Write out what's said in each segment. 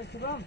शुभम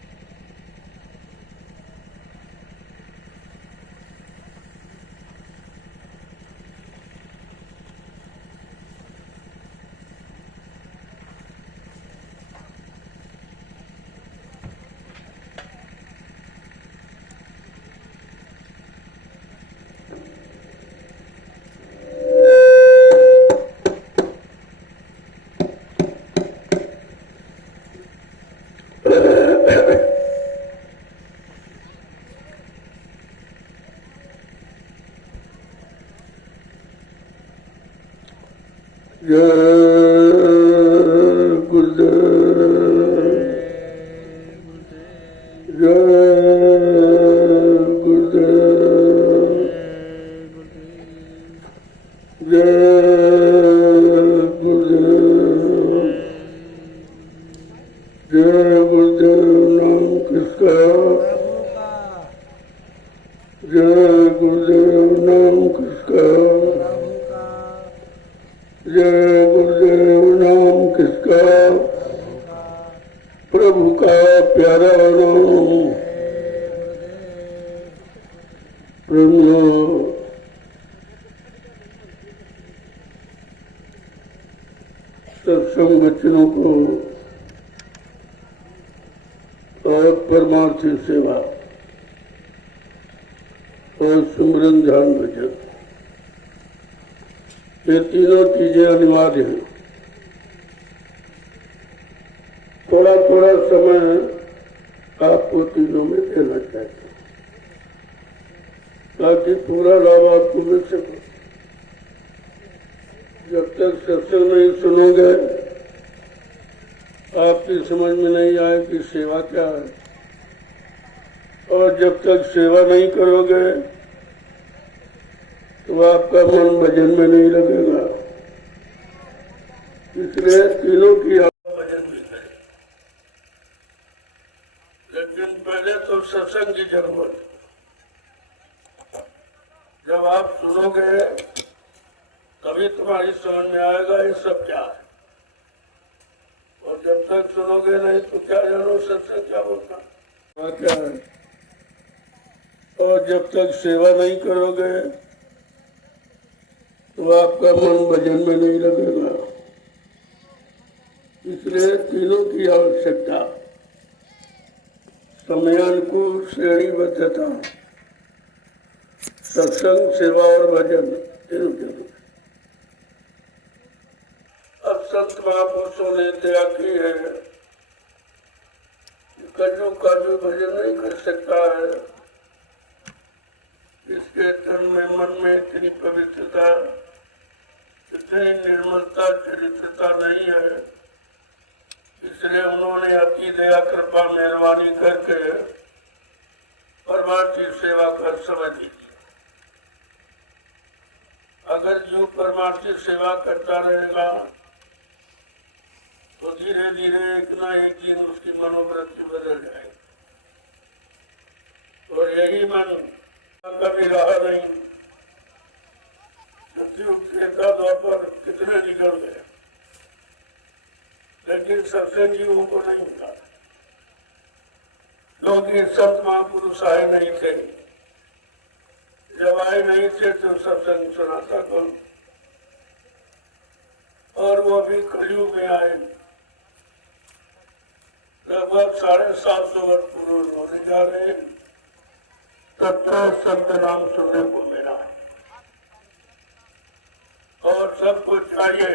सत्संग वचनों को और परमार्थी सेवा और सुमरन ध्यान भजन, ये तीनों चीजें अनिवार्य हैं। थोड़ा थोड़ा समय आपको तीनों में देना चाहिए ताकि पूरा लाभ आपको मिल सके। जब तक सत्संग नहीं सुनोगे, आपकी समझ में नहीं आए कि सेवा क्या है, और जब तक सेवा नहीं करोगे तो आपका मन भजन में नहीं लगेगा। इसलिए तीनों की आप भजन भी करें, लेकिन पहले तो सत्संग की जरूरत है। जब आप सुनोगे तभी तुम्हारी समझ में आएगा ये सब क्या है, और जब तक सुनोगे नहीं तो क्या जानो सत्संग क्या होता क्या है। और जब तक सेवा नहीं करोगे तो आपका मन भजन में नहीं लगेगा। इसलिए तीनों की आवश्यकता, समयानुकूल श्रेणीबद्धता, सत्संग, सेवा और भजन, तीनों जरूर। अब संत महापुरुषों ने त्याग की है, कजू काजू भजन नहीं कर सकता है। इसके तन में मन में इतनी पवित्रता, इतनी निर्मलता, चरित्रता नहीं है। इसलिए उन्होंने अपनी दया कृपा मेहरबानी करके परमार्थी सेवा कर समय दी। अगर जो परमार्थी सेवा करता रहेगा तो धीरे धीरे एक न एक दिन उसकी मनोवृत्ति बदल जाएगी, और यही मन कभी रहा नहीं। द्वापर कितने निकल गए, लेकिन सत्संगियों को नहीं मिला, क्योंकि संत महापुरुष आए नहीं थे। जब आए नहीं थे तो सत्संग सुनाता कौन, और वो भी कलयुग में आए। लगभग 750 वर्ष पूर्व होने जा रहे हैं, तब तक संत नाम सुनने को मिला है। और सबको चाहिए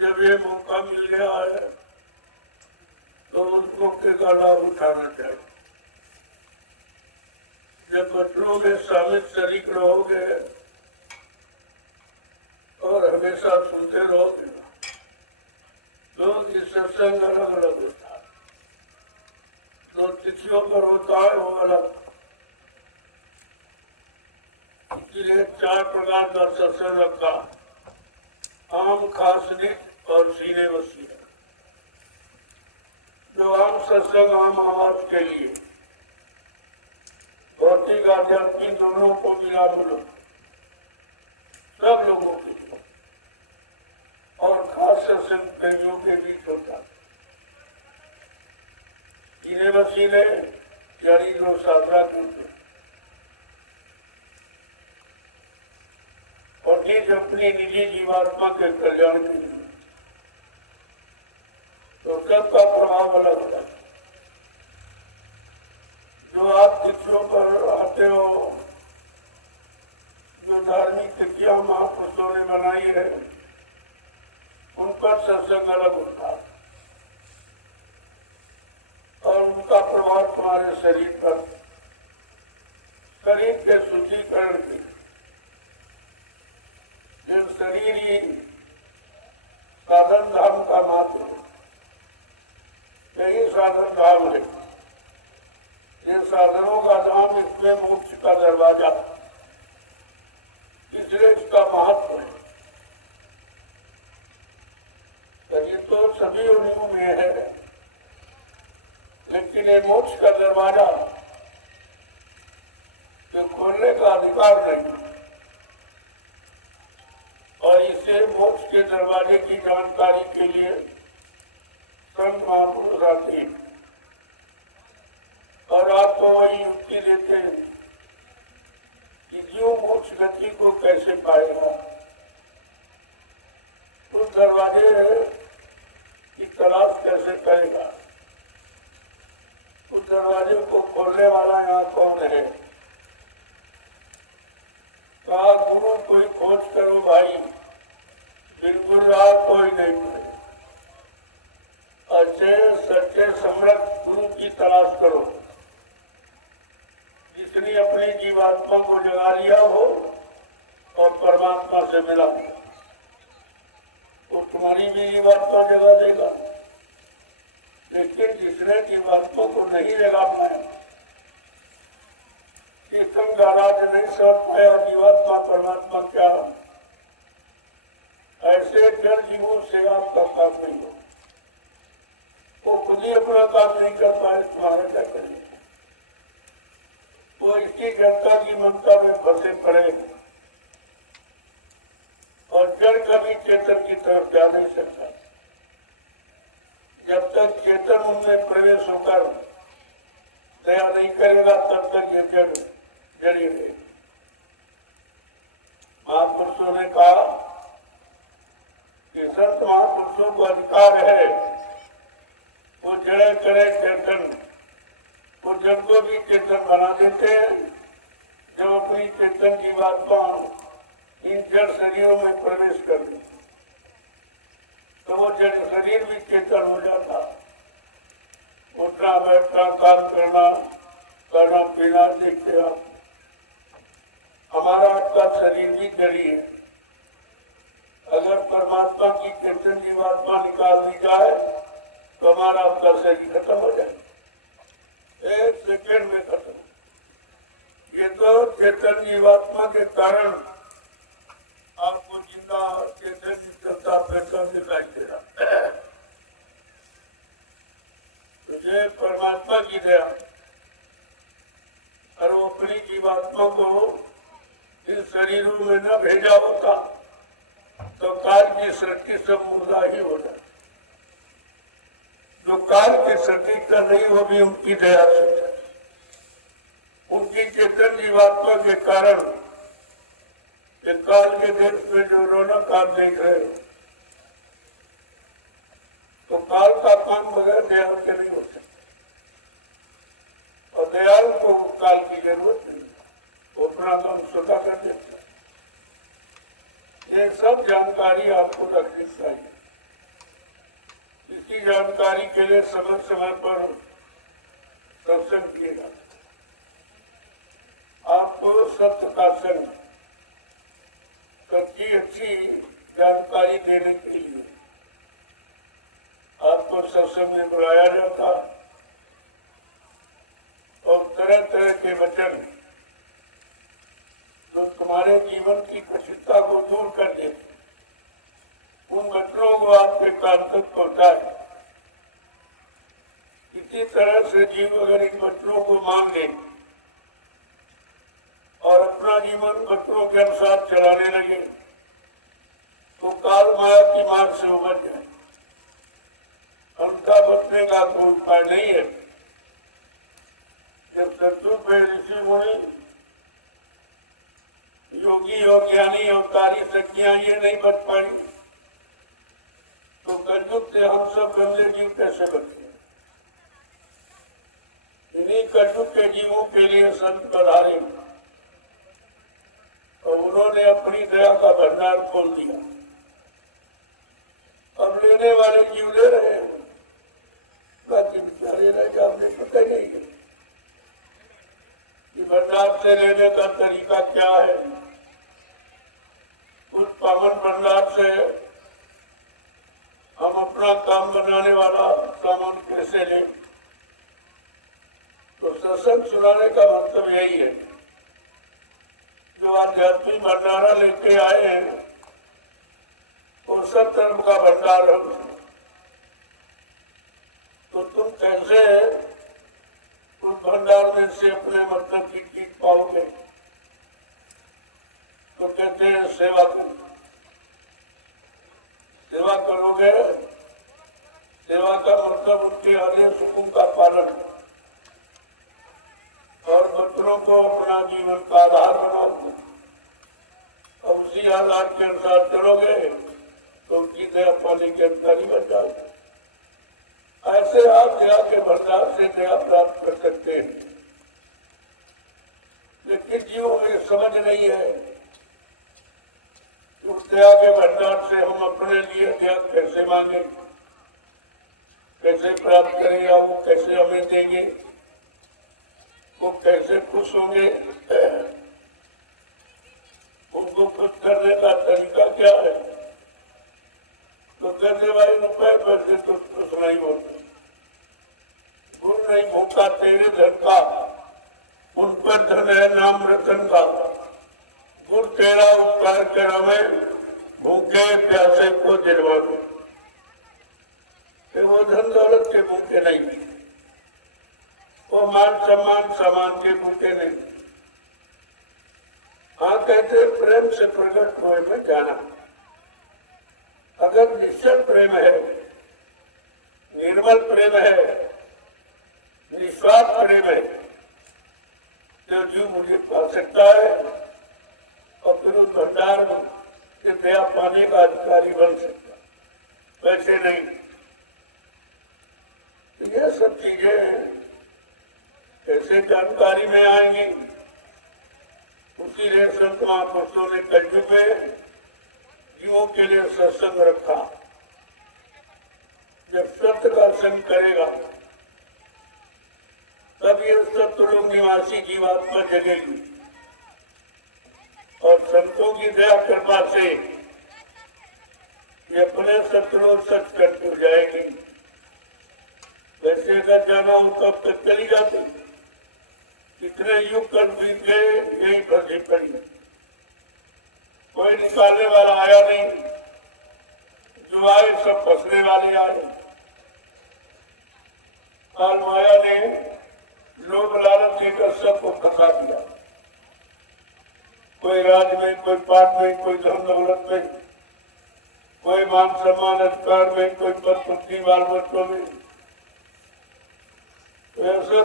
जब ये मौका मिल गया है तो उस मौके का लाभ उठाना चाहिए। जब बच्चों में शामिल शरीक रहोगे और हमेशा सुनते रहोगे, क्योंकि सत्संग अलग अलग होता है। जो तिथियों पर होता है वो अलग। इसलिए 4 प्रकार का सत्संग रखा: आम, खास, निज और सीने वसीले। जो आम सत्संग आम आवाज के लिए, भौतिक आध्यात्मिक दोनों को मिला मिलो, सब लोगों के लिए। और खास सत्संग प्रेमियों के बीच होता है। दूसरे वसीले यानी जो साधना करते और निज अपनी निजी जीवात्मा के कल्याण के लिए, तो सबका प्रभाव अलग अलग। जो आप तिथियों पर आते हो, जो धार्मिक तिथियां महापुरुषों ने बनाई है, उन पर सत्संग अलग होता है और उनका प्रभाव तुम्हारे शरीर पर, शरीर के शुद्धिकरण की, जब शरीर ही साधन धाम का मात्र है, यही साधन धाम है। इन साधनों का धाम, इसमें मोक्ष का दरवाजा, इसलिए इसका महत्व है। ये तो सभी उन्हीं में है, लेकिन ये मोक्ष का दरवाजा तो खोलने का अधिकार नहीं, और इसे मोक्ष के दरवाजे की जानकारी के लिए संत महापुरुष आते हैं और आपको वही युक्ति देते हैं कि जीव मोक्ष गति को कैसे पाएगा, उस दरवाजे की तलाश कैसे करेगा, उस दरवाजे को खोलने वाला यहाँ कौन है। कहा गुरु कोई खोज करो भाई, बिल्कुल रात कोई नहीं मिले, अच्छे सच्चे सम्राट गुरु की तलाश करो, जिसने अपनी जीवात्मा को जगा लिया हो और परमात्मा से मिला, वो तुम्हारी भी जीवात्मा जगा देगा। लेकिन जिसने जीवात्मा को नहीं जगा पाया, कीर्तन गाना नहीं समझ पाया जीवात्मा परमात्मा क्या, ऐसे जड़ जीवों से आपका काम नहीं हो, वो खुद ही अपना काम नहीं कर पाए, तुम्हारा क्या करेंगे। वो इसकी जनता की ममता में फंसे पड़े और जड़ कभी चेतन की तरफ जा नहीं सकता। जब तक चेतन उनमें प्रवेश होकर दया नहीं करेगा, तब तक ये जड़ जड़ी है। महापुरुषों ने कहा कि संत महापुरुषों को अधिकार है, वो जड़े करे चेतन, वो जड़ को भी चेतन बना देते हैं। जब अपनी चेतन जीवात्मा इन जड़ शरीरों में प्रवेश कर देती, तो वो जड़ शरीर भी चेतन हो जाता, उठना बैठना काम करना, खाना पीना, देखते आप हमारा आपका शरीर भी जड़ी है। अगर परमात्मा की चेतन जीवात्मा निकाल दी जाए तो हमारा आपका शरीर खत्म हो जाए, एक सेकेंड में खत्म। ये तो चेतन जीवात्मा के कारण आपको जिंदा चेतन की चलता फिरता दिखाई दे रहा। तुझे परमात्मा की दया और वो अपनी जीवात्मा को इन शरीरों में न भेजा होता तो काल की सृष्टि सब मुर्दा ही हो जाती। जो काल की सटीकता नहीं, वो भी उनकी दया से, उनकी चेतन जीवात्मा के कारण काल के देश में जो रौनक आप देख रहे हो, तो काल का काम बगैर दयाल के नहीं हो सकता, और दयाल को काल की जरूरत नहीं, वो अपना काम स्वतः कर देता है। ये सब जानकारी आपको रखनी चाहिए। इसकी जानकारी के लिए समय समय पर सत्संग किए जाते, आपको सत्य का संग, सच्ची अच्छी जानकारी देने के लिए आपको सत्संग में बुलाया जाता और तरह तरह के वचन जो तुम्हारे जीवन की कठिनता को दूर कर देते, उन वचनों को आपके कान तक पहुंचाए। इसी तरह से जीव अगर इन वचनों को मान ले और अपना जीवन वचनों के अनुसार चलाने लगे, तो काल माया की मार से उबर जाए। उनका बचने का कोई उपाय नहीं है। चतुर्थ ऋषि मुनि योगी और ज्ञानी और कारी शक्तियां ये नहीं बच पाई तो कलयुग से हम सब गंदे जीव कैसे बचे? इन्हीं कलयुग के जीवों के लिए संत पधारे और उन्होंने अपनी दया का भंडार खोल दिया। अब लेने वाले जीव ले रहे हैं, बाकी बेचारे रह जाने पता नहीं है कि भंडार से लेने का तरीका क्या है। उस पावन भंडार से हम अपना काम बनाने वाला सामान कैसे लें? तो सत्संग सुनाने का मतलब यही है। जो आध्यात्मिक भंडारा लेके आए हैं वो सब धर्म का भंडार है। तो तुम कैसे उस भंडार में से अपने मतलब की चीज पाओगे? तो कहते हैं सेवा करो। सेवा करोगे, सेवा का मतलब उनके आदेश हुकुम का पालन और बच्चों को अपना जीवन का आधार बनाओगे। अब उसी हालात के अनुसार चलोगे तो उनकी दया पाने के अधिकारी बन जाओगे। ऐसे आप दया के भंडार से दया प्राप्त कर सकते हैं। लेकिन जीवों में समझ नहीं है उस दया के भंडार से हम अपने लिए दया कैसे मांगे, कैसे प्राप्त करें, या वो कैसे हमें देंगे, वो कैसे खुश होंगे, उनको खुश करने का तरीका क्या है? तो कहते भाई रुपए पैसे तो खुश नहीं होते। गुण नहीं भूखा तेरे धन का, उन पर धन है नाम रतन का। गुरु तेरा उपकार कर हमें भूखे प्यासे को दिलवा दो। वो धन दौलत के भूखे नहीं, वो मान सम्मान सामान के भूखे नहीं। हाँ कहते प्रेम से प्रकट हुए में जाना। अगर निश्चल प्रेम है, निर्मल प्रेम है, निस्वार्थ प्रेम है तो जीव मुझे पा सकता है और फिर उस भंडार से दया पाने का अधिकारी बन सकता। वैसे नहीं। तो ये सब चीजें कैसे जानकारी में आएंगी? उसी लिए संत महापुरुषों ने कलयुग में जीवों के लिए सत्संग रखा। जब सत्य का संग करेगा तब ये सत्वलोक निवासी जीवात्मा जगेगी और संतों की दया कृपा से ये अपने सत्वलोक सच करके हो जाएगी। वैसे अगर जाना हो तब तक चली जाती। कितने युग कर बीत गए, यही फंसी पड़ी। कोई निकालने वाला आया नहीं, जो आए सब फंसने वाले आए। काल माया ने लोभ लालच देकर सबको फंसा दिया। कोई राज में, कोई पाठ में, कोई धन दौलत में, कोई मान सम्मान अधिकार में, कोई पद पुत्री बाल बच्चों में। तो ऐसा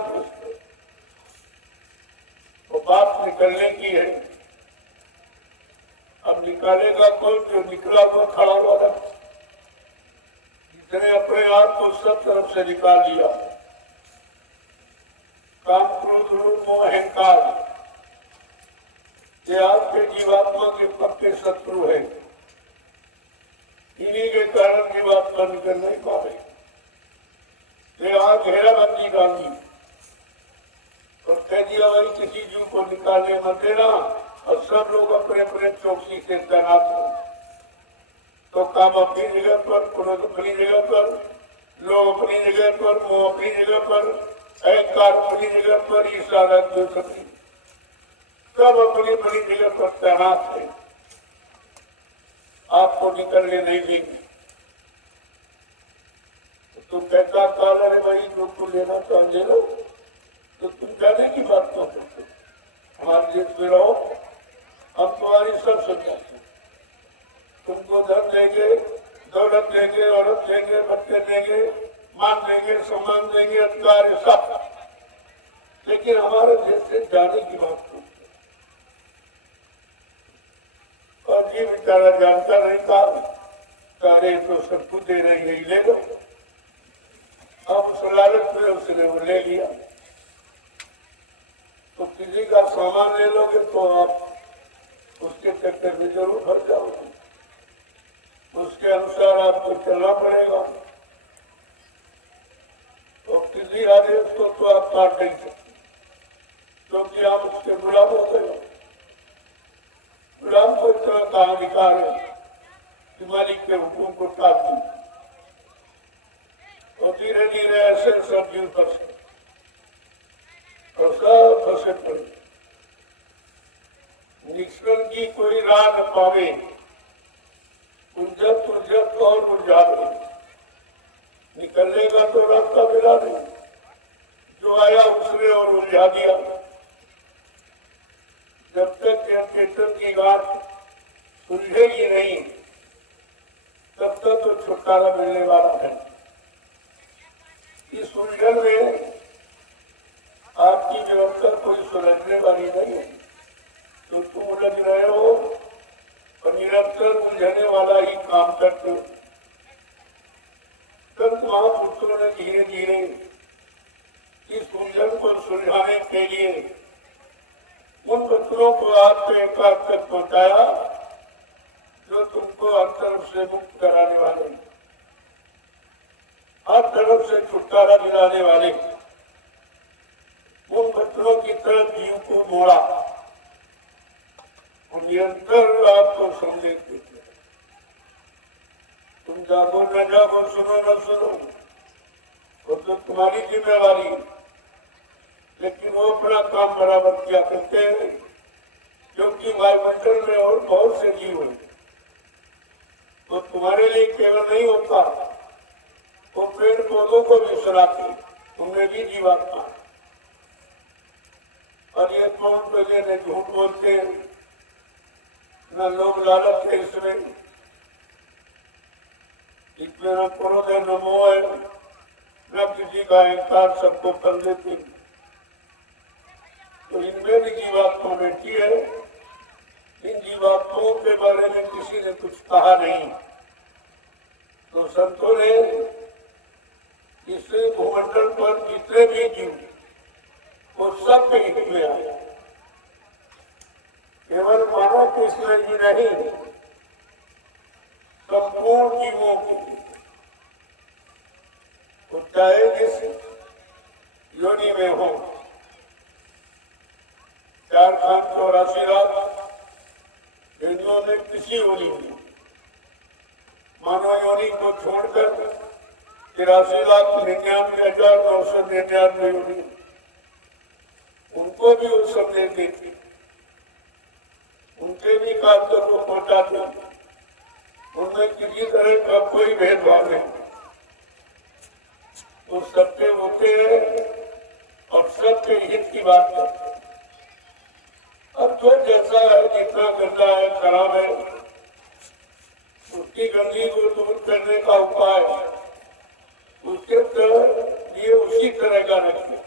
वो बात निकलने की है। अब निकालेगा कौन? जो निकला वो खड़ा हुआ था, जिसने अपने आप को सब तरफ से निकाल लिया। काम क्रोध रूप मोह अहंकार ये आपके जीवात्मा के पक्के शत्रु है। इन्हीं के कारण जीवात्मा निकल नहीं पा रही। ये आज घेराबंदी डाली और कह दिया भाई किसी जीव को निकालने मत देना और सब लोग अपने अपने चौकसी से तैनात हो। तो काम अपनी जगह पर, क्रोध अपनी जगह पर, लोभ अपनी जगह पर, मोह अपनी जगह पर, अहंकार अपनी जगह पर, ईर्ष्या जो सभी सब अपनी अपनी जगह पर तैनात है। आपको निकलने नहीं देंगे। तो कहता काल अरे भाई जो तुम लेना तो ले लो। तो तुम कहने की बात तो करते हमारे देश में रहो, हम तुम्हारी सब समझाते। तुमको धन देंगे, दौलत देंगे, औरत देंगे, बच्चे देंगे, मान देंगे, सम्मान देंगे, अधिकार सब। लेकिन हमारे देश से जाने की बात नहीं। और जी बेचारा जानता नहीं था, सारे तो सब कुछ दे रही है, ले लो। अब उस लालच में उसने वो ले लिया। तो किसी का सामान ले लोगे तो आप उसके चक्कर में जरूर फंस जाओगे, उसके अनुसार आपको चलना पड़ेगा। तो किसी आदेश को तो आप काट नहीं सकते, क्योंकि आप उसके गुलाम हो गए। गुलाम को इतना का अधिकार है कि मालिक के हुक्म को काट दी। और धीरे धीरे ऐसे सब जीव फंसे और सब फंसे पड़े। निष्कर्ण की कोई राह न पावे, उलझत उलझत और उलझा दे। निकलने का तो रास्ता मिला नहीं, जो आया उसने और उलझा दिया। जब तक यह चेतन की बात सुलझेगी नहीं, तब तक तो छुटकारा मिलने वाला है। इस उलझन में आपकी व्यवस्था कोई सुलझने वाली नहीं है। तो तुम उलझ रहे हो और निरंतर उलझने वाला ही काम करते हो। संत महापुरुषों ने धीरे धीरे इस उलझन को सुलझाने के लिए उन वचनों को आपके एकांत तक पहुंचाया जो तुमको हर तरफ से मुक्त कराने वाले, हर तरफ से छुटकारा दिलाने वाले। उन वचनों की तरफ जीव को मोड़ा और निरंतर आपको संदेश देते। तुम जागो न जागो, सुनो न सुनो, वो तो तुम्हारी जिम्मेवारी, लेकिन वो अपना काम बराबर किया करते हैं। क्योंकि वायुमंडल में और बहुत से जीव हैं, वो तुम्हारे लिए केवल नहीं होता, वो पेड़ पौधों को भी सुनाते, उनमें भी जीवात्मा। और ये कौन पहले न झूठ बोलते हैं, न लोग लालच है इसमें, इसमें न क्रोध है, न मोह है, न किसी का अहंकार, सबको फल देते। तो इनमें भी जीवात्मा बैठी है। इन जीवात्माओं के बारे में किसी ने कुछ कहा नहीं। तो संतों ने इस भूमंडल पर जितने भी जीव, वो सब के हित में आए। केवल मानव के इसमें ही नहीं, संपूर्ण जीवों की, वो चाहे जिस योनि में हो। 484 रात हिंदुओं ने किसी योनि में, मानव योनि को छोड़कर 83,99,999 योनि, उनको भी वो संदेश देती, उनके भी काम को पहुंचाते। उनमें किसी तरह का कोई भेदभाव नहीं, वो सबके होते हैं और सबके हित की बात करते। अब जो जैसा है, जितना गंदा है, खराब है, उसकी गंदगी को दूर करने का उपाय उसके लिए उसी तरह का रखें।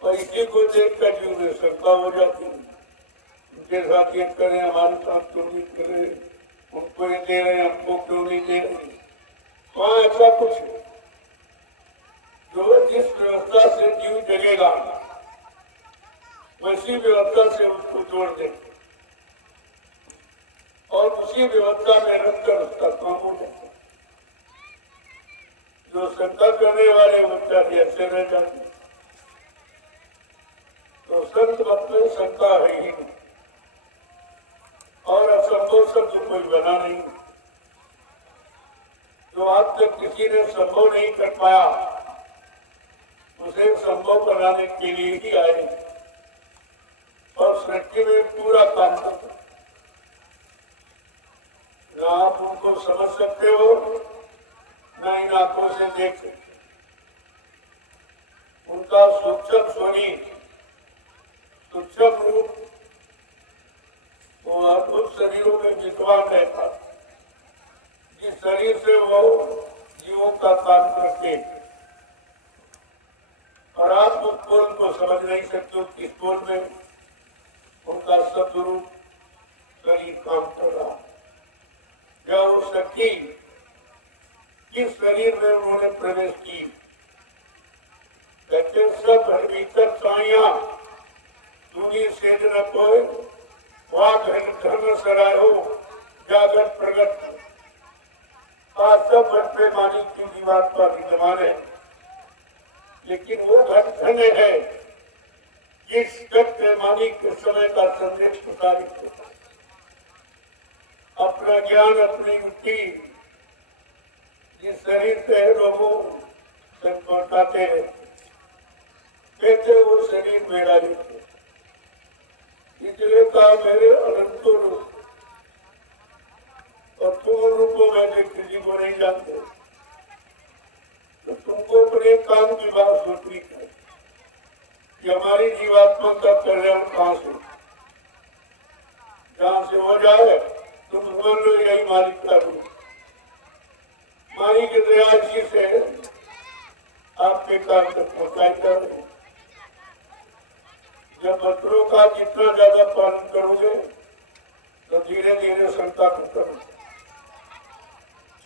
और इसी को देखकर जीव में श्रद्धा हो जाती है। उनके साथ ये करें, हमारे साथ क्यों नहीं करें, उनको ये दे रहे, हमको क्यों नहीं दे रहे। वहाँ ऐसा कुछ है। जो जिस व्यवस्था से जीव जगेगा, वैसी व्यवस्था से उसको जोड़ दें और उसी व्यवस्था में रखकर उसका काम हो जाए। जो शंका करने वाले बच्चा ऐसे रह जाते। तो संत मत में शंका है ही नहीं, और असंभव शब्द कोई बना नहीं। जो आज तक किसी ने संभव नहीं कर पाया, उसे संभव बनाने के लिए ही आए और सृष्टि में पूरा काम करते। न आप उनको समझ सकते हो, न इन आंखों से देख सकते। उनका सूक्ष्म स्वरूप, सूक्ष्म रूप वो अद्भुत शरीरों में विद्वान रहता, जिस शरीर से वो जीवों का काम करते। और आप उसको समझ नहीं सकते किस बोल में उनका शब्द रूप शरीर काम कर रहा। या वो शक्ति किस शरीर में उन्होंने प्रवेश की, कहते सब भीतर साइया दूनी से न कोई वाद धर्म सरायो जागत प्रगट सब घट पे मानी की दीवार पर विद्यमान है। लेकिन वो घट धन्य है जिस घट पैमानी के समय का संदेश प्रसारित होता है। अपना ज्ञान अपनी युक्ति जिस शरीर पे लोगों से पहुंचाते हैं, कहते वो शरीर मेरा ही है। इसलिए कहा मेरे अनंत रूप और पूर्ण रूपों में जो किसी को नहीं जानते, तो तुमको अपने काम की बात सोचनी है कि हमारी जीवात्मा का कल्याण कहाँ से, जहाँ से हो जाए तुम समझ लो यही मालिक का रूप। मालिक की दया इसी से आपके काम तक पहुँचाई कर रहे। जब मंत्रों का जितना ज्यादा पालन करोगे तो धीरे धीरे शंका को करोगे,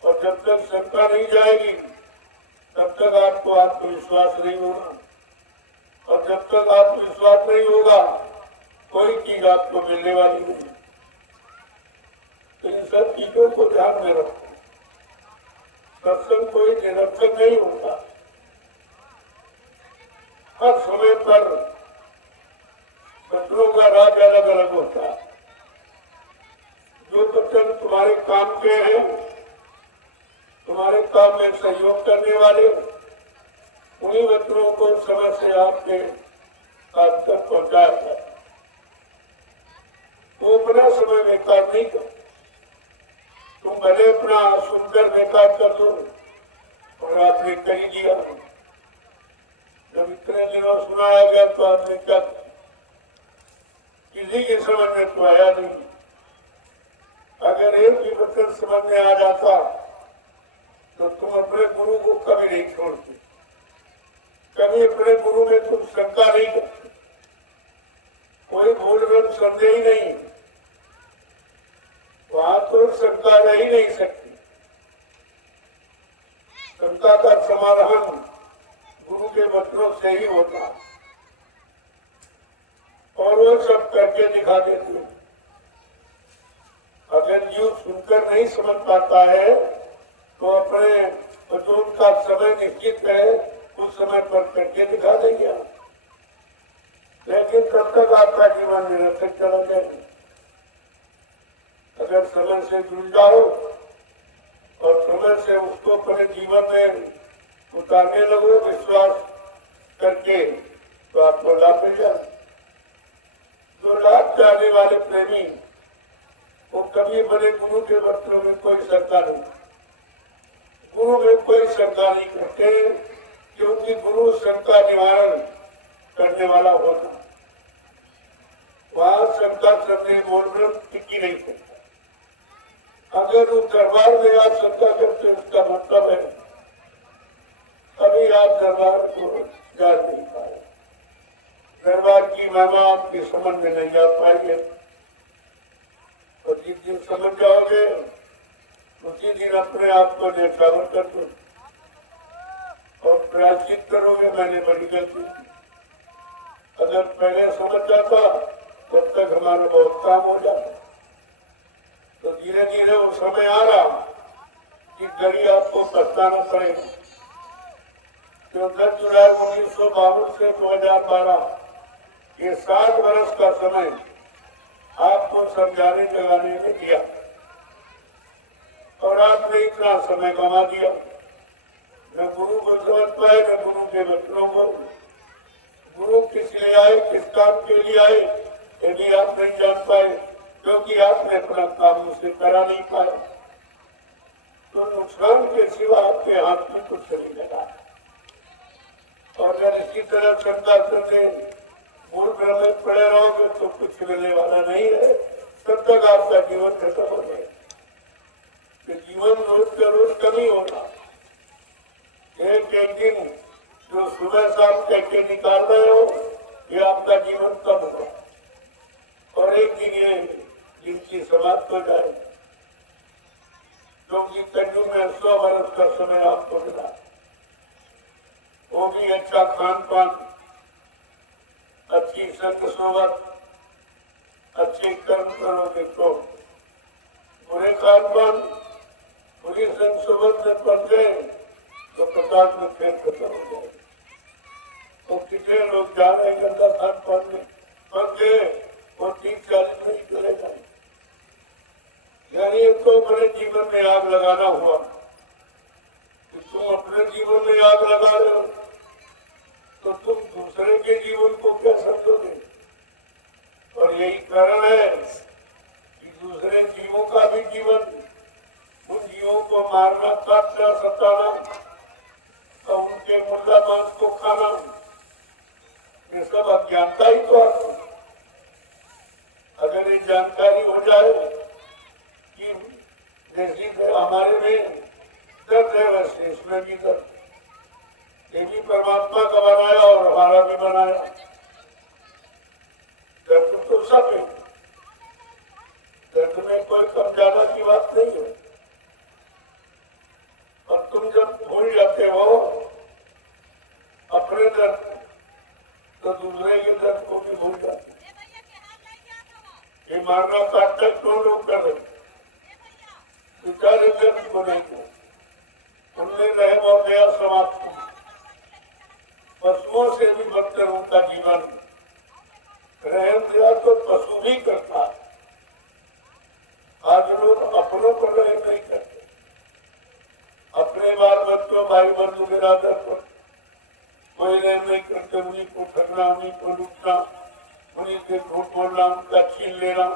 और जब तक शंका नहीं जाएगी तब तक आपको आत्मविश्वास नहीं होगा, और जब तक आत्मविश्वास नहीं होगा कोई चीज आपको मिलने वाली नहीं। तो इन सब चीजों को ध्यान में रखो। सत्संग कोई निरर्थक नहीं होता। हर समय पर शत्रुओं का राज अलग अलग होता है। जो वचन तुम्हारे काम के हैं, तुम्हारे काम में सहयोग करने वाले, उन्हीं वचनों को समय से आपके काम तक पहुंचाया जाए। तो अपना समय बेकार नहीं कर, तुम भले अपना सुनकर बेकार कर दो, और आपने कर दिया। जब इतने दिनों सुनाया गया तो आपने क्या, किसी की समझ में तो आया नहीं। अगर एक भी वचन समझ में आ जाता तो तुम अपने गुरु को कभी नहीं छोड़ते, कभी अपने गुरु में तुम शंका नहीं करते, कोई भूल भ्रम संदेह ही नहीं, वहां तो शंका रह ही नहीं सकती। शंका का समाधान गुरु के वचनों से ही होता, और वो सब करके दिखा देते। अगर जीव सुनकर नहीं समझ पाता है तो अपने वचन का समय निश्चित है, उस समय पर करके दिखा देंगे। लेकिन तब तक आपका जीवन निरर्थक चला जाएगा। अगर समय से जुड़ जाओ और समय से उसको अपने जीवन में उतारने लगो विश्वास करके, तो आपको लाभ मिल जाए। जो लाभ चाहने वाले प्रेमी वो कभी बड़े गुरु के वचनों में कोई शंका नहीं, गुरु में कोई शंका नहीं करते, क्योंकि गुरु शंका निवारण करने वाला होता। वहां शंका करने बोल टिकी नहीं सकता। अगर उस दरबार में आप शंका करते उसका मतलब है कभी आप दरबार को जा नहीं पाए, दरबार की महिमा आपकी समझ में नहीं आ पाएंगे। तो जिस दिन समझ जाओगे उसी दिन अपने आप को न्यौछावर कर दो और प्रायश्चित करोगे मैंने बड़ी गलती की। अगर पहले समझ जाता तब तक हमारा बहुत काम हो जाता। तो धीरे धीरे वो समय आ रहा कि घड़ी आपको पछताना पड़ेगा। 14 जुलाई 1952 से 2012 ये 7 वर्ष का समय आपको समझाने जगाने में दिया, और आपने इतना समय गंवा दिया। न गुरु को समझ पाए, न गुरु के वचनों को। गुरु किस लिए आए, किस काम के लिए आए, यदि आप नहीं जान पाए, क्योंकि आपने अपना काम उसे करा नहीं पाए, तो नुकसान के सिवा आपके हाथ में कुछ नहीं लगा। और अगर इसी तरह शंका करके मूल भ्रम में पड़े रहोगे तो कुछ मिलने वाला नहीं है। तब तक आपका जीवन खत्म हो जाएगा। जीवन रोज का रोज कमी होगा। एक दिन जो सुबह शाम कहके निकाल रहे हो ये आपका जीवन कब होगा, और एक दिन ये जिनकी समाप्त हो जाए, क्योंकि कलयुग में 100 वर्ष का समय आपको मिला, वो भी अच्छा खान पान, अच्छी संग सोबत, अच्छे कर्म करोगे तो, बुरे खान पान बुरी संग सोबत में बन गए तो 50 में खेल खत्म हो जाए। तो कितने लोग जा रहे गंदा खान पान में बन गए और 30-40 में ही चले जाए। यानी तो अपने जीवन में आग लगाना हुआ कि तुम अपने जीवन में आग लगा रहे हो तो तुम दूसरे के जीवन को क्या समझोगे। और यही कारण है कि दूसरे जीवों का भी जीवन, उन जीवों को मारना, काटना, सताना और उनके मुर्दा मांस को खाना, ये सब अज्ञानता ही तो है। अगर ये जानकारी हो जाए कि जैसी हमारे में दर्द है वैसे इसमें भी दर्द, ये भी परमात्मा का बनाया और हमारा भी बनाया, दर्द तो सब है, दर्द में कोई कम ज्यादा की बात नहीं है। और तुम जब भूल जाते हो अपने दर्द तो दूसरे के दर्द को भी भूल जाते। ये मारना काटना क्यों लोग कर रहे, बेचारे दर्द को नहीं कर, उनमें रहम और दया समाप्त हो। पशुओं से भी बदतर उनका जीवन, रहम दया तो पशु भी करता है। आज लोग अपनों पर रहम नहीं करते, अपने बाल बच्चों भाई बंधु बिरादर पर कोई रहम नहीं करते। उन्हीं को ठगना, उन्हीं को लूटना, उन्हीं से झूठ बोलना, उनका छीन लेना,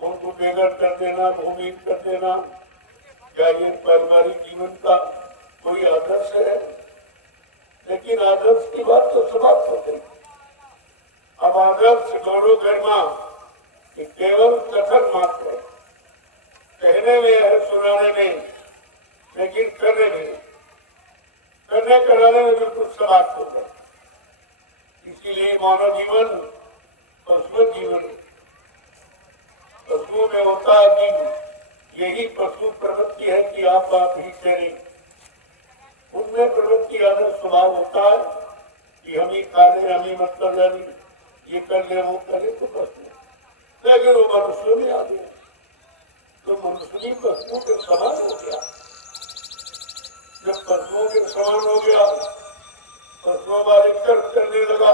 उनको बेघर कर देना, भूमिहीन कर देना। क्या ये पारिवारिक जीवन का कोई आदर्श है? लेकिन आदर्श की बात तो समाप्त हो गई। अब आदर्श गौरव गरिमा केवल कथन मात्र है, कहने में है, सुनाने में, लेकिन करने में, करने कराने में बिल्कुल समाप्त हो गए। इसीलिए मानव जीवन पशु जीवन, पशुओं में होता है कि यही पशु प्रवृत्ति है कि आप ही करें। उनमें प्रवृत्ति आदर स्वभाव होता है कि हम ही खा ले, हम ही मत कर जाए, ये कर ले, वो करे, तो पशु। लेकिन वो मनुष्य में आ गया तो मनुष्य भी पशुओं के समान हो गया। जब पशुओं के समान हो गया, पशुओं वाले कर्म करने लगा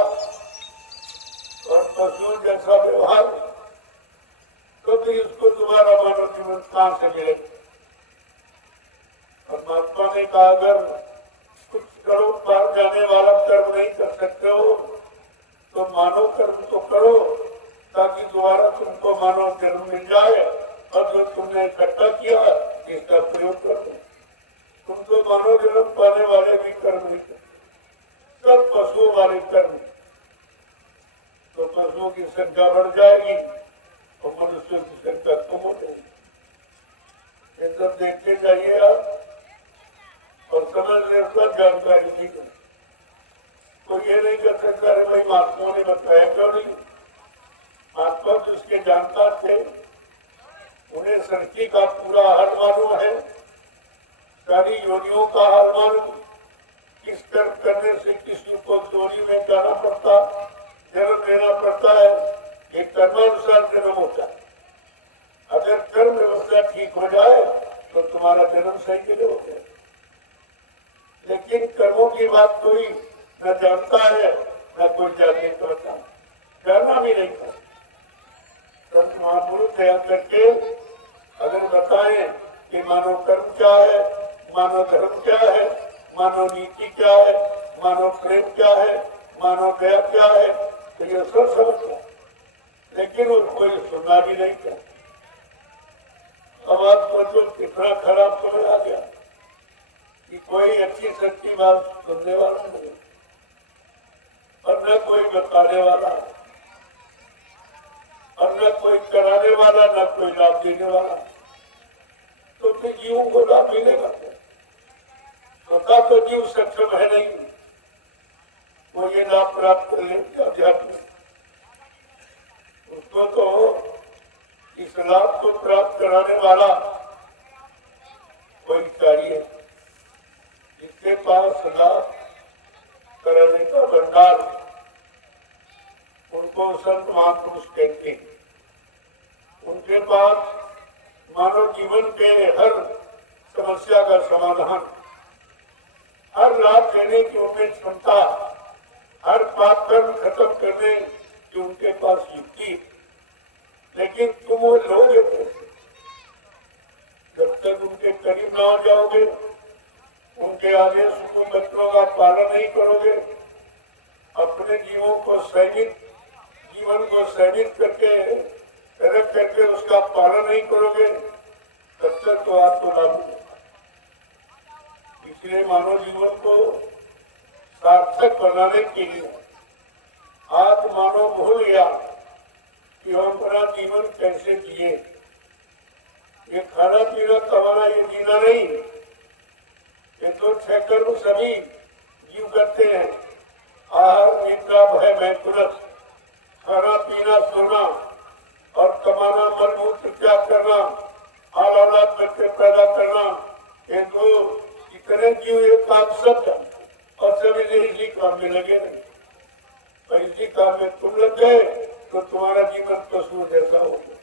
और पशुओं जैसा व्यवहार, तो फिर उसको दोबारा मानव जीवन कहां से मिलेगा। परमात्मा ने कहा अगर कुछ करो पार जाने वाला कर्म नहीं कर सकते हो तो मानव कर्म तो करो, ताकि दोबारा तुमको मानव जन्म मिल जाए और जो तुमने इकट्ठा किया इसका प्रयोग कर दो। तुम तो मानव जन्म पाने वाले भी कर्म नहीं करते, सब पशुओं वाले कर्म, तो पशुओं की संख्या बढ़ जाएगी और मनुष्यों की संख्या कम हो जाएगी। ये सब देखते जाइए आप और समझ ले, सब जानकारी नहीं है। तो ये नहीं कर सकता है भाई महात्माओं ने बताया क्यों नहीं। महात्मा तो उसके जानकार थे, उन्हें सृष्टि का पूरा हाल मालूम है, सारी योनियों का हाल मालूम, किस कर्म करने से किसी को योनि में जाना पड़ता, जन्म लेना पड़ता है, ये कर्मानुसार जन्म होता है। अगर कर्म व्यवस्था ठीक हो जाए तो तुम्हारा जन्म सही जगह हो जाए। लेकिन कर्मों की बात कोई न जानता है, न कोई जानने करता, जानना भी नहीं करता। संत महापुरुष दया करके अगर बताएं कि मानव कर्म क्या है, मानव धर्म क्या है, मानव नीति क्या है, मानव प्रेम क्या है, मानव दया क्या है, तो ये सब समझता, लेकिन उसको सुनना भी नहीं चाहता। अब आपको तो कितना खराब समझ आ गया कि कोई अच्छी सच्ची बात सुनने वाला नहीं और न कोई बताने वाला और न कोई कराने वाला, न कोई लाभ देने वाला। तो फिर जीवों को लाभ मिलेगा, स्वतः तो जीव सक्षम है नहीं, वो ये लाभ प्राप्त कर ले अध्यात्म, उसको तो इस लाभ को प्राप्त कराने वाला कोई चाहिए, जिसके पास लाभ कराने का भंडार, उनको संत महापुरुष कहते हैं। उनके पास मानव जीवन के हर समस्या का समाधान, हर लाभ देने की उनमें क्षमता, हर पाप कर्म खत्म करने की उनके पास युक्ति। लेकिन तुम वो लोगे कैसे? जब तक उनके करीब ना आ जाओगे, उनके आदेश हुकुम वचनों का पालन नहीं करोगे, अपने जीवन को सैनिक करके रख करके उसका पालन नहीं करोगे, तब तक तो आपको लाभ मिलेगा। इसलिए मानव जीवन को सार्थक बनाने के लिए आज मानव भूल गया कि हम अपना जीवन कैसे जिए। ये खाना पीना कमाना ये जीना नहीं, ये तो 6 कर्म सभी जीव करते हैं। आहार निद्रा भय मैथुनस, खाना पीना सोना और कमाना, मल मूत्र त्याग करना, औलाद बच्चे पैदा करना, ये तो इतने जीव एक काम सब और सभी इसी काम में लगे नहीं। और इसी काम में तुम लग गए तो तुम्हारा जीवन पशु जैसा हो गया।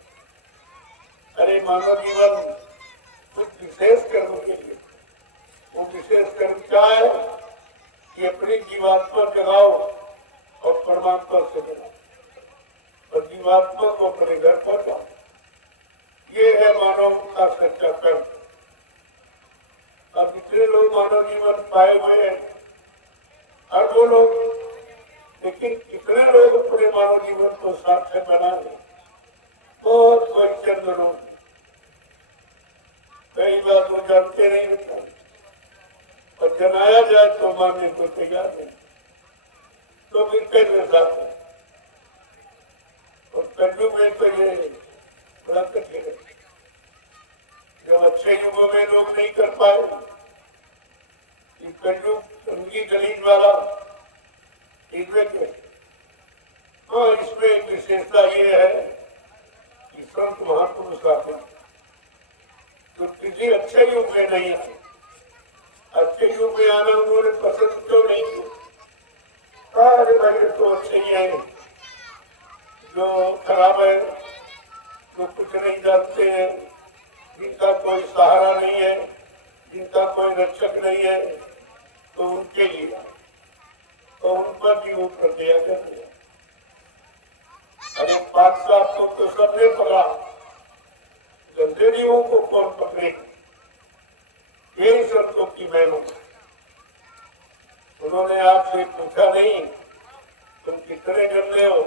अरे मानव जीवन कुछ विशेष कर्म के लिए, वो विशेष कर्म क्या है कि अपनी जीवात्मा जगाओ और परमात्मा से मिलाओ और जीवात्मा को अपने घर पहुंचाओ। ये है मानव का सच्चा कर्म। अब इतने लोग मानव जीवन पाए हुए हैं, अरबों लोग, लेकिन कितने लोग अपने मानव जीवन को सार्थक बना रहे? बहुत कोई चंद लोग, कई बात वो जानते नहीं होता और जनाया जाए तो मानने को तैयार नहीं, तो फिर कैसे साथ है? और कलयुग में तो ये बड़ा कठिन है। जब अच्छे युगों में लोग नहीं कर पाए, कलयुग उनकी गलीज वाला हाँ, इसमें एक विशेषता ये है कि संत महापुरुष आते हैं तो किसी अच्छे युग में नहीं आए। अच्छे युग में आना उन्होंने पसंद क्यों नहीं किया? अरे भाई तो अच्छे ही है, जो खराब है, जो कुछ नहीं जानते हैं, जिनका कोई सहारा नहीं है, जिनका कोई रक्षक नहीं है, तो उनके लिए तो उन पर भी वो प्रक्रिया कर दिया। अरे बादशाह तो सबने पकड़ा, गंदे जीवों को कौन पकड़ेगा? यही संतों की महिमा। उन्होंने आपसे पूछा नहीं तुम कितने गंदे हो,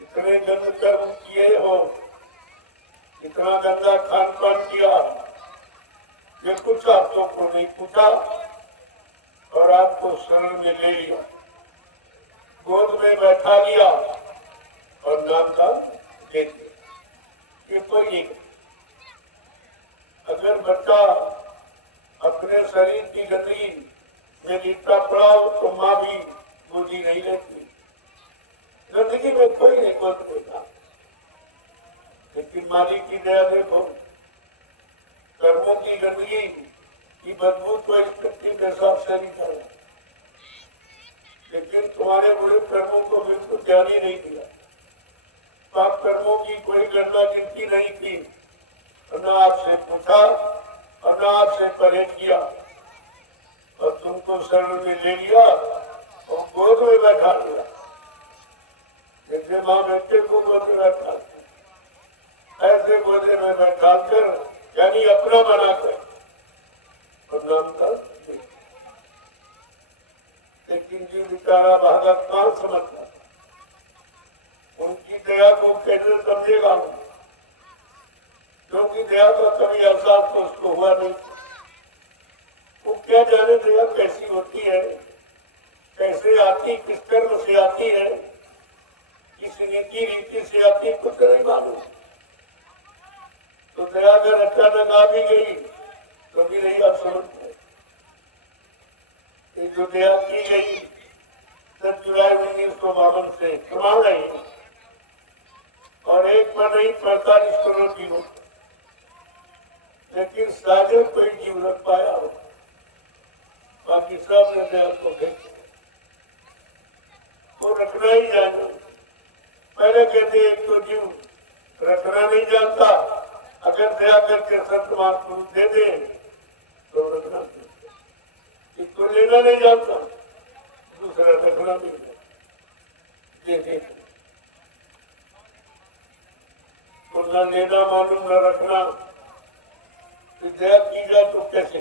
कितने गंद कर्म किए हो, कितना गंदा खान पान किया, ये कुछ आपको को नहीं पूछा और आपको शरण में ले लिया, गोद में बैठा लिया और नाम का दे दिया। ये कोई नहीं। अगर बच्चा अपने शरीर की गंदगी में लिपटा पड़ा हो तो माँ भी गोदी नहीं लेती। गंदगी में कोई नहीं गोद लेता, लेकिन मालिक की दया देखो, कर्मों की गंदगी की बदबू तो इस पृथ्वी के साथ से निकल, लेकिन तुम्हारे बुरे कर्मों को बिल्कुल ध्यान ही नहीं दिया। पाप कर्मों की कोई गणना गिनती नहीं की, न आपसे पूछा और न आपसे परहेज किया और तुमको शरण में ले लिया और गोद में बैठा लिया। जैसे माँ बेटे को गोद में बैठा, ऐसे गोदे में बैठा कर यानी अपना बनाकर और नाम का। लेकिन जीव बेचारा भागा कहाँ समझता, उनकी दया को कैसे समझेगा? क्योंकि दया का कभी एहसास तो उसको हुआ नहीं। वो क्या जाने दया कैसी होती है, कैसे आती, किस कर्म से आती है, किस रीति से आती, कुछ नहीं मालूम। तो दया अगर अचानक आ भी गई तो भी नहीं आप समझते। जो दया की गई 10 जुलाई 1952 से कमा गई और एक पर नहीं 45 करोड़ की नोट, लेकिन साझे कोई जीव रख पाया हो, बाकी सब ने देह को फेंक वो रखना ही जाना। पहले कहते एक तो जीव रखना नहीं जानता, अगर दया करके संत महापुरुष दे दे तो रखना, इसको लेना नहीं जानता, दूसरा रखना नहीं दे दे तो न लेना मालूम न रखना, दया की जाए तो कैसे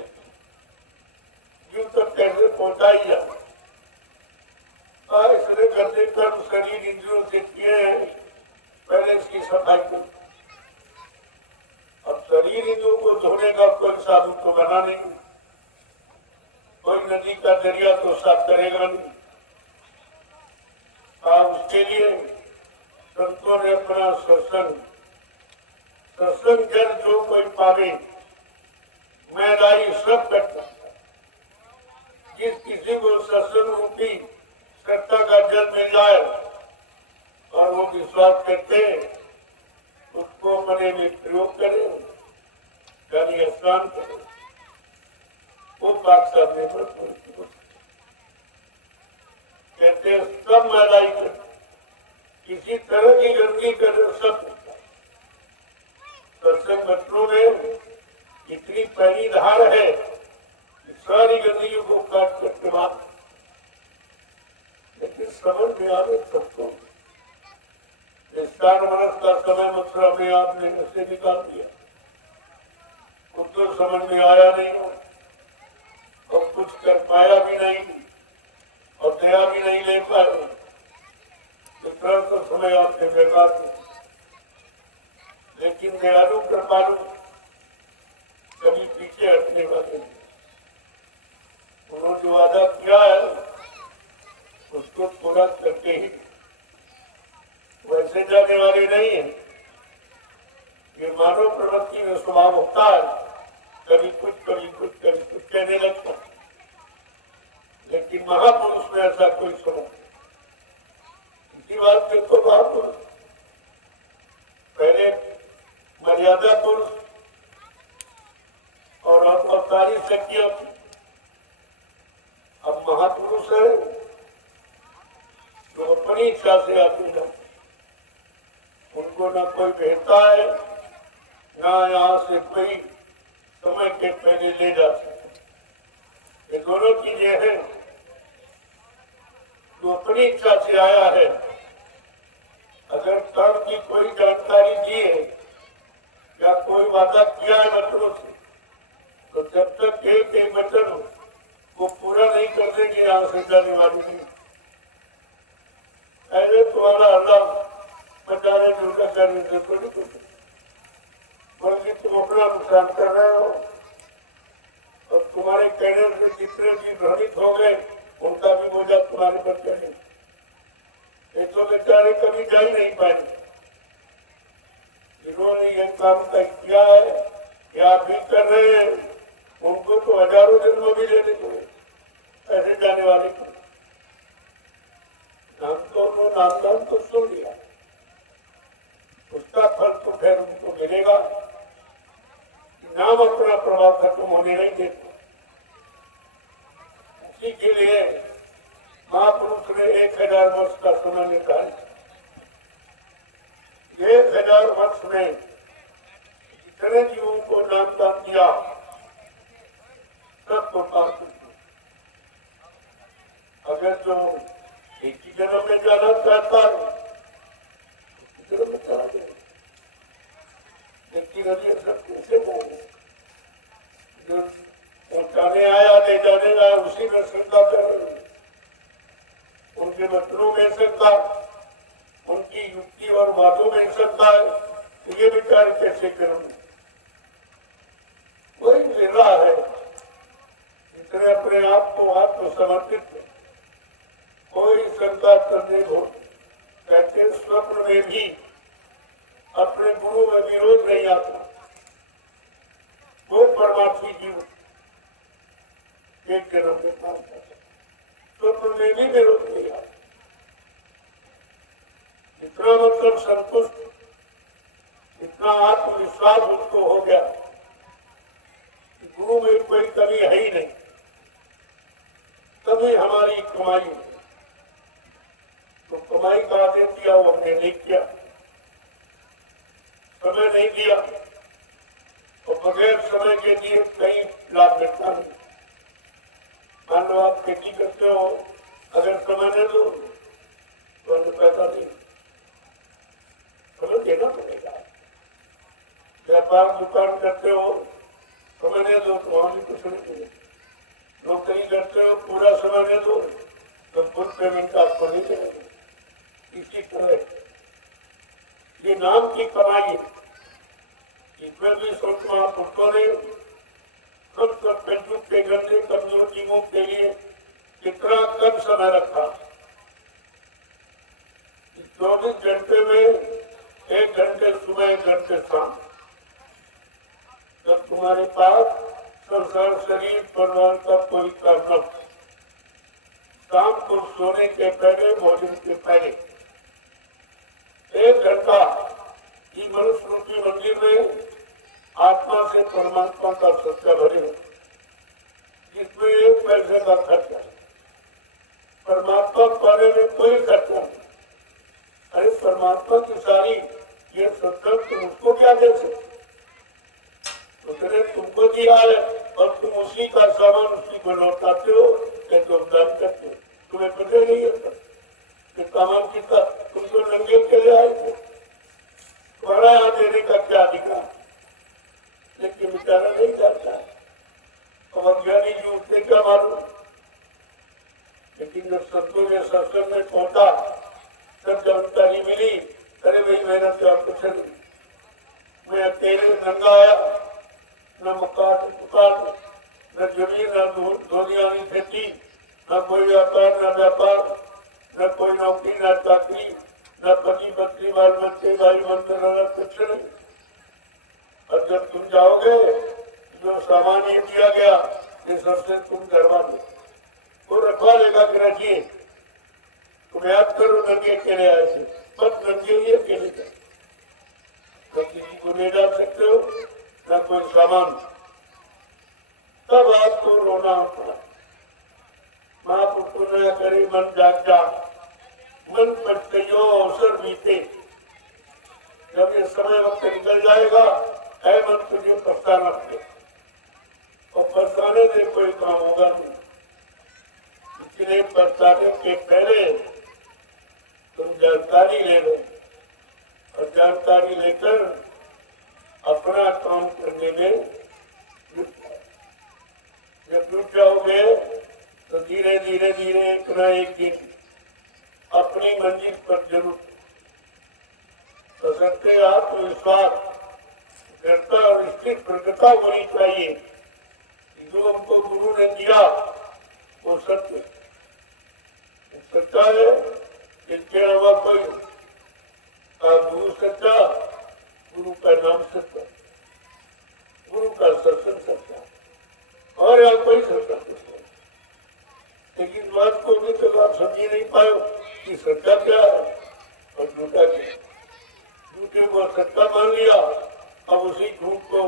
जीव तक कैसे पहुंचा ही जाए। इसने करते कर्म शरीर इंद्रियों से किए हैं, पहले इसकी सफाई कर। अब शरीर इंद्रियों को धोने का कोई साधु तो बना नहीं, कोई नदी का दरिया तो साफ करेगा नहीं। उसके लिए संतों ने अपना सत्संग जल जो कोई पावे मैदाई सब करता। जिस किसी को सत्संग रूपी सत्ता का जल मिल जाए और वो विश्वास करते उसको अपने में प्रयोग करे, यानी स्नान करे, वो बात करने पर कहते सब मैदाई कर, किसी तरह की गंदगी करे सब। सत्संग बच्चों में इतनी पहली धार है कि सारी गंदगी को काट करके बात, लेकिन समझ में आवे सबको। इस 4 वर्ष का समय मथुरा में आपने ऐसे निकाल दिया, कुछ तो समझ में आया नहीं और कुछ कर पाया भी नहीं और दया भी नहीं ले पाए, इतना तो समय आपने बेकार किया। लेकिन दयालु कृपालु कभी पीछे हटने वाले नहीं। उन्होंने जो वादा किया है उसको पूरा करके ही वैसे जाने वाले नहीं है। ये मानव प्रवृत्ति में स्वभाव होता है, कभी कुछ कहने लगता, लेकिन महापुरुष में ऐसा कोई स्वभाव। इसी बात देखो महापुरुष पहले मर्यादा पुरुष और अवतारी शक्तियां थी, अब महापुरुष है जो अपनी इच्छा से आते जाते, उनको न कोई भेजता है न यहाँ से कोई समय के पहले ले जा सकते। ये दोनों चीजें हैं। जो अपनी इच्छा से आया है, अगर कर्म की कोई जानकारी दी है या कोई वादा किया है बच्चों से, तो जब तक एक वचन वो पूरा नहीं कर देंगे यहाँ से जाने वाली नहीं। पहले तुम्हारा अल्लाह बचाने जुड़का करने से थोड़ी कुछ, बल्कि तुम अपना नुकसान कर रहे हो और तुम्हारे कहने से जितने भी भ्रमित हो गए उनका भी बोझा तुम्हारे पर चढ़े। ये तो बेचारे कभी जा ही नहीं पाएंगे। जिन्होंने ये काम तय किया है या भी कर रहे हैं, उनको तो हजारों जन्म भी लेने को ऐसे जाने वाले को नाम तो सुन लिया, उसका फल तो फिर उनको मिलेगा। नाम अपना प्रभाव खत्म होने नहीं देते। इसी के लिए महापुरुष ने 1000 वर्ष का समय निकाल, 1000 वर्ष में जितने जीवों को नामदान दिया सबको पास। अगर जो एक ही जन्म में जाना चाहता है जन्म में चला जाए, लेकिन अभी सब कैसे जो पहुंचाने आया ले जाने आया उसी में श्रद्धा कर रहे, उनके वचनों में श्रद्धा, उनकी युक्ति और बातों में श्रद्धा है। ये विचार कैसे करूंगे? वही लीला है, इतने अपने आप को आत्म समर्पित कोई शंका करने को कहते स्वप्न में भी अपने गुरु में विरोध नहीं आता। वो परमार्थी जीव एक जन्म के पास स्वप्न में भी विरोध नहीं आता। संतुष्ट, इतना आत्मविश्वास उसको हो गया कि गुरु में कोई कमी है ही नहीं। तभी हमारी कमाई, तो कमाई का आदेश दिया वो हमने नहीं किया, समय नहीं दिया, और बगैर समय के लिए कई लाभ मिलता नहीं। मान लो आप खेती करते हो, अगर समय नहीं दो तो पैसा नहीं, समय देना पड़ेगा। व्यापार दुकान करते हो, समय नहीं दो तो वहां भी कुछ नहीं मिलेगा। नौकरी करते हो, पूरा समय नहीं दो तो फुल पेमेंट आपको नहीं मिलेगा। इसी तरह ये नाम की कमाई है। इसमें भी संत महापुरुषों ने हम सब कलयुग के गंदे कमजोर जीवों के लिए कितना कम समय रखा। 24 घंटे में 1 घंटे सुबह, 1 घंटे शाम, जब तुम्हारे पास संसार, शरीर, परिवार का कोई काम न, शाम को सोने के पहले, भोजन के पहले 1 घंटा ये मनुष्य रूपी मंदिर में आत्मा से परमात्मा का सत्य भरे, जिसमें 1 पैसे का खर्चा, परमात्मा पाने में कोई खर्चा नहीं। अरे परमात्मा की सारी ये सत्संग तुम उसको क्या दे सकते? उसने तुमको दिया है और तुम उसी का सामान उसी को लौटाते हो या तुम दान करते हो। तुम्हें पता नहीं है कि सामान कितना तुमको नंगे के लिए आए थे, तुम्हारा यहाँ देने का क्या अधिकार? लेकिन बेचारा नहीं जानता है, और अज्ञानी जी उसने क्या मालूम। लेकिन जब सत्संग में सत्संग में पहुंचा, तब जानकारी मिली, अरे भाई मेरा क्या कुछ नहीं, मैं अकेले नंगा आया, न मकान दुकान, न जमीन, न दुनियावी खेती, न कोई व्यापार, न व्यापार, न कोई नौकरी, न चाकरी, न पति पत्नी, बाल बच्चे, भाई मंत्र, कुछ नहीं। और जब तुम जाओगे, जो सामान ये दिया गया, ये सबसे तुम करवा दो, वो रखवा लेगा कि रखिए, तुम याद करो नंगे अकेले आए थे, बस नंगे ही अकेले गए, तो किसी को ले जा सकते हो न कोई सामान। तब आपको रोना पड़ा। महापुरुषों ने करे मन जागता, मन पटयो अवसर बीते, जब ये समय वक्त निकल जाएगा, ऐ मन तुझे पछताना पड़े, और पछताने से कोई काम होगा नहीं। इसलिए पछताने के पहले तुम जानकारी ले लो, और जानकारी लेकर अपना काम करने में जुट जाओ। जब जुट जाओगे तो धीरे धीरे धीरे एक न एक दिन अपनी मंजिल पर जरूर सशक्ति, आत्मविश्वास, दृढ़ता और स्थिर प्रज्ञता होनी चाहिए। जो हमको गुरु ने दिया वो सत्य सच्चा है, इसके अलावा कोई गुरु सच्चा, गुरु का नाम सच्चा, गुरु का सत्संग सच्चा, और यहाँ कोई सच्चा कुछ नहीं। लेकिन बात को भी तो आप समझ नहीं पाए कि सच्चा क्या है और झूठा क्या है। झूठे को सच्चा मान लिया, अब उसी झूठ को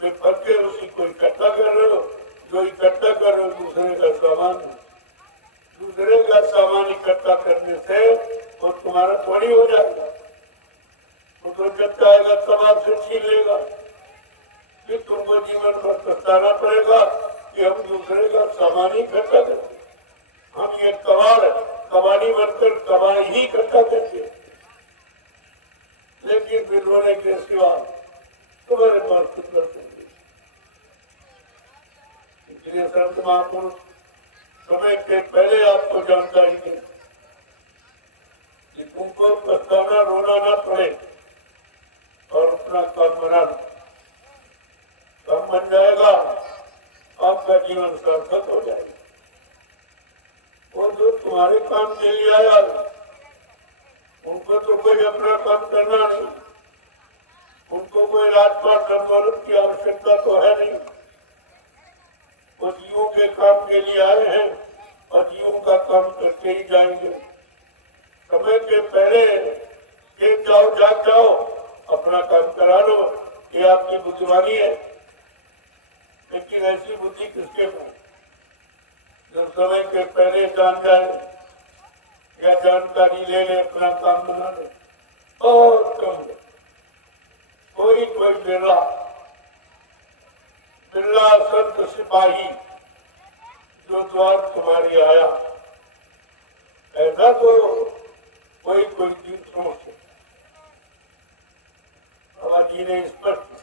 में फंस के उसी को इकट्ठा कर रहे हो। जो इकट्ठा कर रहे हो दूसरे का सामान, दूसरे का सामान इकट्ठा करने से वो तुम्हारा थोड़ी हो जाएगा। वो तो जब चाहेगा तब आपसे छीन लेगा, फिर तुमको जीवन भर पछताना पड़ेगा कि हम दूसरे का सामान ही इकट्ठा करें। हम ये कबाड़ी बनकर कबाड़ी ही इकट्ठा करते, लेकिन फिर रोने के सिवा तुम्हारे पास कितना चाहिए। इसलिए संत महापुरुष समय के पहले आपको जानकारी दें कि तुमको पछताना रोना ना पड़े, और अपना काम बना दो, काम बन जाएगा, आपका जीवन सार्थक हो जाएगा। और जो तुम्हारे काम के लिए आया उनको तो कोई अपना काम करना नहीं, उनको कोई राजपाट दौलत की आवश्यकता तो है नहीं। वो जीवों के काम के लिए आए हैं और जीवों का काम करके ही जाएंगे। समय के पहले कि जाओ जाग जाओ, अपना काम करा लो, ये आपकी बुद्धिमानी है। लेकिन ऐसी बुद्धि किसके पास जो समय के पहले जान जाए या जानकारी ले ले, अपना काम बना ले। और कम कोई कोई बिरला बिरला संत सिपाही जो द्वार तुम्हारी आया, ऐसा तो कोई कोई चीज सोच। बाबा जी ने स्पष्ट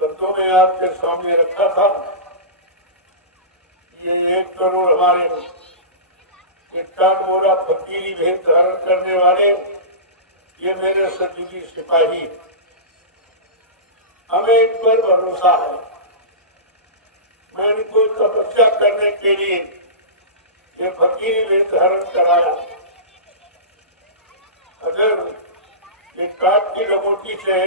शब्दों में आपके सामने रखा था, ये 1 करोड़ हमारे मोरा फकीरी भेद धारण करने वाले, ये मेरे सतयुगी सिपाही, हमें इन पर भरोसा है। मैंने कोई तपस्या करने के लिए ये फकीरी भेद धारण कराया। अगर ये काट की लंगोटी से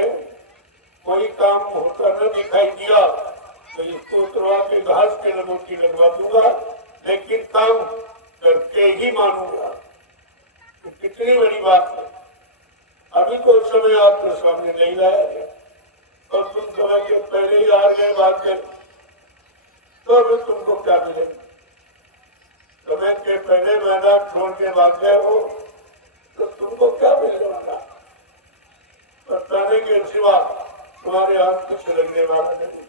कोई काम होता न दिखाई दिया तो इसको उतरवा के घास की लंगोटी लगवा दूंगा, लेकिन काम करके ही मानूंगा। तो कितनी बड़ी बात है। अभी तो समय आपके सामने नहीं लाया गया और तुम समय के पहले ही आ गए बात कर, तो अभी तुमको क्या मिलेगा? समय के पहले मैदान छोड़ के भाग गए हो तो तुमको क्या मिलने वाला? बताने के सिवा तुम्हारे हाथ कुछ लगने वाला नहीं।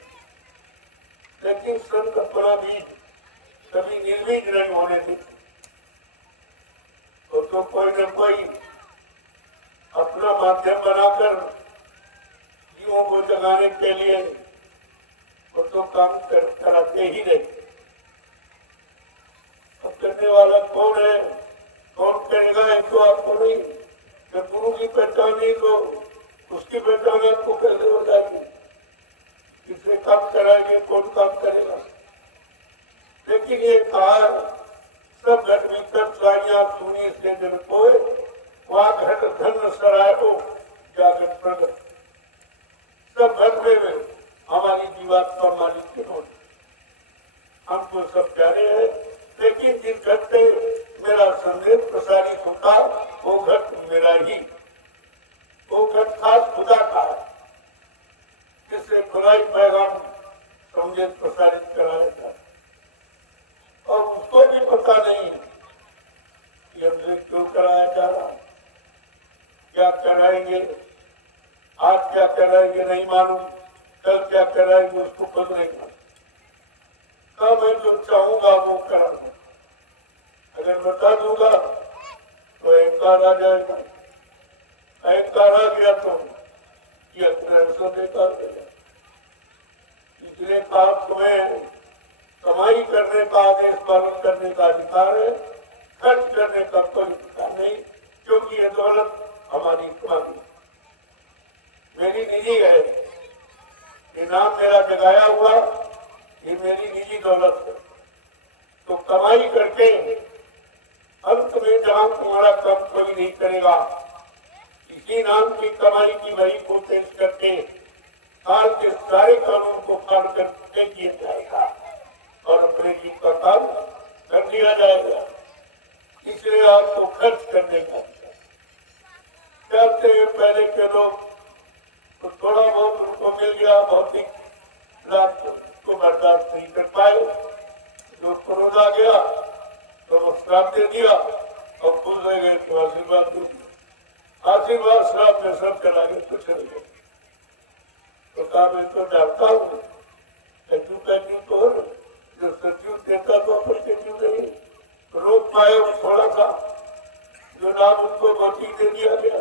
लेकिन संत अपना बीज कभी निर्बीज नहीं होने देते, तो कोई न कोई अपना माध्यम बनाकर जीवों को जगाने के लिए वो तो काम कराते ही नहीं। अब करने वाला कौन है, कौन करेगा, एक तो आपको नहीं। जब गुरु की पहचान नहीं तो उसकी पहचान आपको कैसे हो जाएगी? किससे काम कराएंगे, कौन काम करेगा? लेकिन ये कहा सब घट भीतर सारिया सुनी से जन कोय, वहाँ घट धन सराय हो जागत प्रगट। सब घट में हमारी जीवात्मा मालिक की हो, हमको सब प्यारे हैं। लेकिन जिस घट से मेरा संदेश प्रसारित होता वो घट मेरा ही, वो घट खास खुदा का है, जिससे खुदाई पैगाम संदेश प्रसारित कराया जाता। और उसको भी पता नहीं कि हमसे क्यों कराया जा रहा, क्या कराएंगे, आज क्या कराएंगे नहीं मालूम, कल क्या कराएंगे उसको पता नहीं। तब मैं जो चाहूंगा वो कराऊंगा। अगर बता दूंगा तो अहंकार आ जाएगा, अहंकार आ गया तो ये अपना बेकार हो जाएगा। इसलिए आप तुम्हें कमाई करने का आदेश पालन करने का अधिकार है, खर्च करने का कोई अधिकार नहीं, क्योंकि ये दौलत हमारी कमाई मेरी निजी है। ये नाम मेरा जगाया हुआ ये मेरी निजी दौलत है। तो कमाई करके अंत में जहाँ तुम्हारा काम कोई नहीं करेगा, इसी नाम की कमाई की वही को पेश करके काल के सारे कानून को पार करके किया जाएगा और अपने जीव का काम कर दिया जाएगा। इसलिए आपको खर्च करने का चलते पहले के लोग तो थोड़ा बहुत उनको मिल गया, भौतिक लाभ को बर्दाश्त नहीं कर पाए। जो कोरोना गया तो वो श्राप दे दिया और खुश रह गए तो आशीर्वाद दे दिया। आशीर्वाद श्राप में सब चला गया तो चल गए। तो कहा मैं तो जानता हूँ तो जो सचिव देता तो अपन सचिव नहीं रोक पाए थोड़ा सा, जो नाम उनको भौतिक दे दिया गया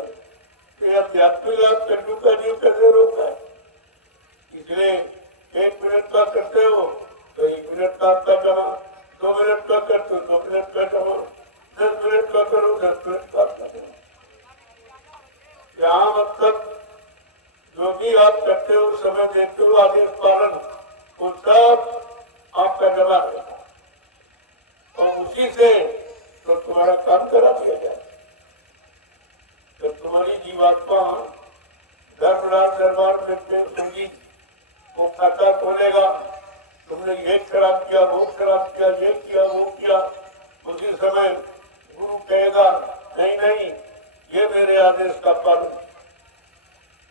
तो आध्यात्मिक लाभ कद्दू का जीव कैसे रोका है? इसलिए 1 मिनट का करते हो तो 1 मिनट का आपका जमा, 2 मिनट का करते हो 2 मिनट का जमा, 10 मिनट का करो 10 मिनट का आपका जमा। यहाँ मतलब जो भी आप करते हो समय देखते हो आदेश पालन वो सब आपका जमा रहेगा और उसी से तो तुम्हारा काम करा दिया जाए। जब तुम्हारी जीवात्मा धर्मराज दरबार में होगी वो खाता खोलेगा, तुमने ये खराब किया वो खराब किया, ये किया वो किया, उसी समय गुरु कहेगा नहीं नहीं ये मेरे आदेश का पालन।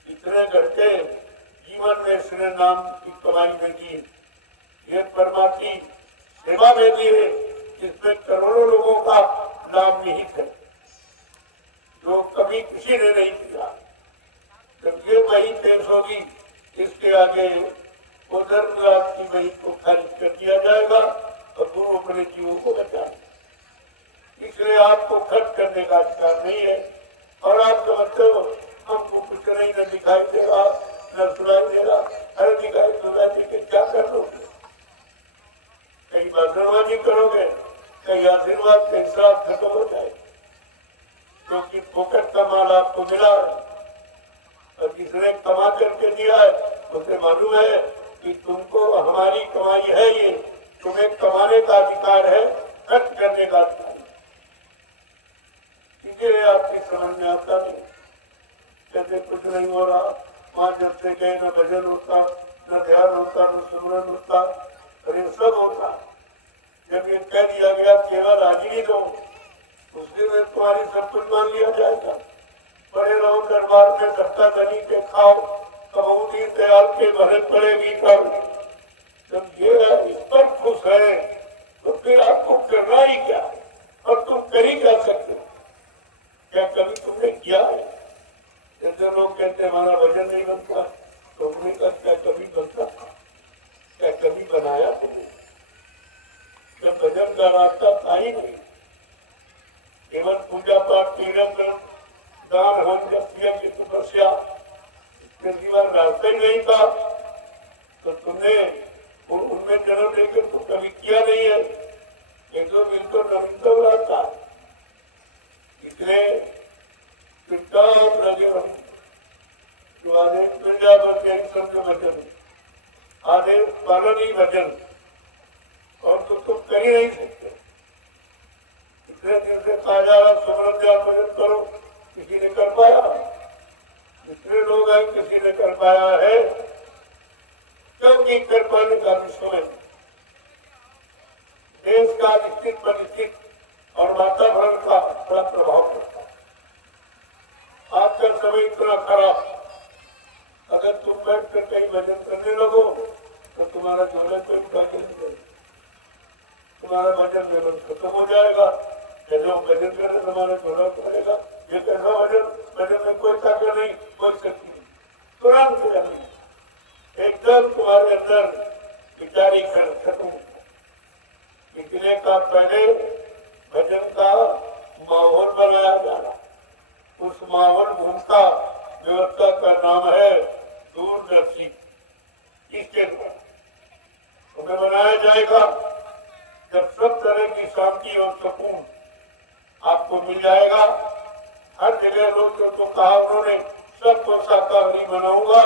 इतने घंटे जीवन में इसने नाम की कमाई में दी। ये परमात्मा सेवा में दी है, जिसमें करोड़ों लोगों का नाम निहित है, जो कभी किसी ने नहीं किया। जब ये वही पेश होगी, इसके आगे उधर की वही को खारिज कर दिया जाएगा और गुरु अपने जीवों को बचाएंगे। इसलिए आपको खर्च करने का अधिकार नहीं है। और आप समझते हो हमको कुछ नहीं, न दिखाई दे रहा न सुनाई दे रहा। अरे दिखाई सुनाई दे के क्या कर लोगे? कहीं भाषणबाजी करोगे, कहीं आशीर्वाद के हिसाब खत्म हो जाए, क्योंकि फोकट का माल आपको मिला है और जिसने कमा करके दिया है उसे मालूम है कि तुमको हमारी कमाई है, ये तुम्हें कमाने का अधिकार है, खर्च करने का अधिकार। इसलिए आपकी समझ में आता नहीं, जैसे कुछ नहीं हो रहा। वहां जब से गए न भजन होता, न ध्यान होता, न सुमरन होता, और ये सब होता। जब ये कह दिया गया केवल हाजिरी दो, उस दिन में तुम्हारी सब कुछ मान लिया जाएगा। बड़े रहो दरबार में, धक्का धनी के खाओ, कबू दीन दयाल के भरत पड़ेगी कर। जब ये इस पर खुश है तो फिर आपको करना ही क्या है? और तुम कर ही क्या सकते हो? क्या कभी तुमने किया है? जैसे लोग कहते हमारा भजन नहीं बनता, तो उन्होंने कहा क्या कभी बनता था? क्या कभी बनाया तुमने? जब भजन का रास्ता था ही नहीं, केवल पूजा पाठ, तीर्थंकरण, दान, होम, जप की तपस्या, इसके सिवा रास्ता ही नहीं था, तो तुमने उनमें जन्म लेकर तो कभी किया नहीं है। एक दो दिन तो नवीनतम रहता, इसलिए लगे जो आदेश प्रजापति शब्द भजन, आदेश पालन ही भजन, और तो तुम कर ही नहीं सकते। इतने दिन से कहा जा रहा सुमरन ध्यान भजन करो, किसी ने कर पाया? जितने लोग हैं किसी ने कर पाया है? क्योंकि कर पाने का भी समय, देश का निश्चित परिस्थिति और वातावरण का बड़ा प्रभाव पड़ता है। आज का समय इतना खराब, अगर तुम बैठ कर कहीं भजन करने लगो तो तुम्हारा झोला कोई उठा के नहीं जाएगा, तुम्हारा भजन जीवन खत्म हो जाएगा। जो भजन करे तुम्हारा झोला उठाएगा। ये कैसा भजन? भजन में कोई ताकत नहीं, कोई शक्ति नहीं, तुरंत नहीं, एकदम तुम्हारे अंदर विचारी खत्म। इसलिए का पहले भजन का माहौल बनाया जा रहा, उस माहौल भूमिका व्यवस्था का नाम है दूरदर्शी। इसके द्वारा उन्हें बनाया जाएगा। जब सब तरह की शांति और सुकून आपको मिल जाएगा, हर जगह लोग तो कहा उन्होंने सबको शाकाहारी बनाऊंगा,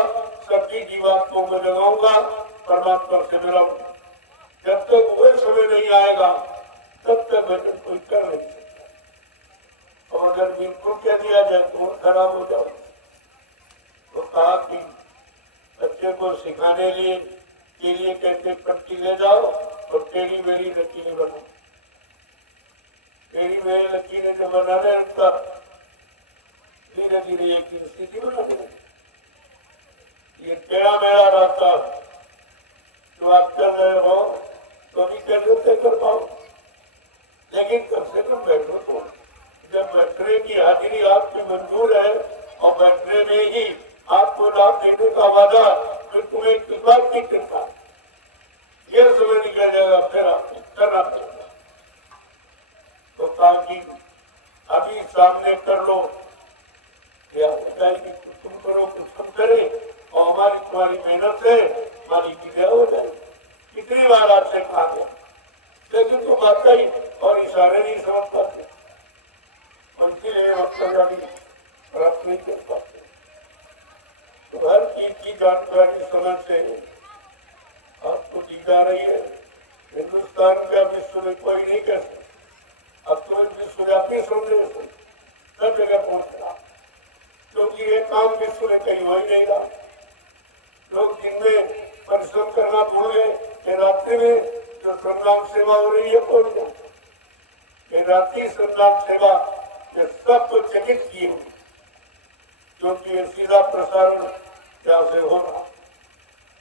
सबकी जीवात्माओं में लगाऊंगा, परमात्मा से मिलाऊंगा। जब तक वो समय नहीं आएगा तब तक भजन कोई कर नहीं सकता। और अगर बिल्कुल कह दिया जाए तो खराब हो जाओ, तो कहा कि बच्चे को सिखाने के लिए कहते पट्टी ले जाओ और टेढ़ी मेढ़ी लकीरें बनाओ। टेढ़ी मेढ़ी लकीरें जो बनाने लगता, धीरे धीरे एक स्थिति बना देगा। ये टेढ़ा मेढ़ा रास्ता जो आप चल रहे हो तो भी कर पाओ, लेकिन कम से कम बैठो तो। जब बैठने की हाजिरी आपकी मंजूर है और बैठने में ही आपको लाभ देने का वादा, फिर तुम्हें किस बात की चिंता? ये समय निकल जाएगा, फिर आपको करना पड़ेगा। तो ताकि अभी सामने कर लो, या बताएगी कुछ तुम करो कुछ हम करे, और हमारी तुम्हारी मेहनत से हमारी विजय हो जाएगी। कितनी बार आपसे कहा गया, लेकिन तुम आता ही और इशारे नहीं समझ पाते, और इसीलिए वक्तव्य प्राप्त नहीं कर पाते। तो हर चीज की जानकारी समझ से आपको दी जा रही है। हिंदुस्तान का विश्व में कोई नहीं कर सकता। अब तो विश्वव्यापी संदेश सब जगह पहुंच रहा, क्योंकि ये काम विश्व में कहीं हो ही नहीं रहा। लोग जिनमें परिश्रम करना भूल गए, रात्रि में जो संग्राम सेवा हो रही है, कौन जाए? रात्रि संग्राम सेवा ये सबको चकित किए, क्योंकि ये सीधा प्रसारण यहाँ से हो रहा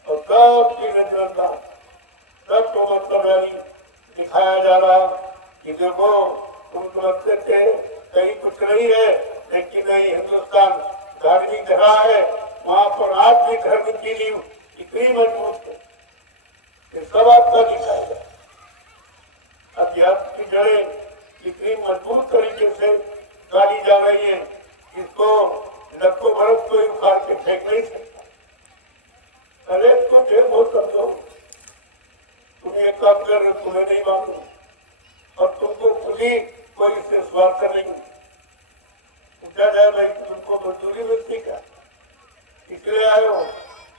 और सबकी नजरअंदाज, सबको मतलब दिखाया जा रहा कि देखो तुम समझते थे कहीं कुछ नहीं है, लेकिन नहीं, हिंदुस्तान धार्मिक धरा है, वहां पर आज भी धर्म की नींव इतनी मजबूत है, ये सब आपका दिखाएगा। अध्यात्म की जड़ें इतनी मजबूत तरीके से गाड़ी जा रही है, इसको लखों बरस कोई उखाड़ के फेंक नहीं सकता। अरे तो फिर वो समझो, तुम ये काम कर रहे, तुम्हें नहीं मालूम और तुमको खुद ही कोई से स्वार्थ नहीं पूछा जाए, भाई तुमको मजदूरी मिलती क्या, इसलिए आए हो,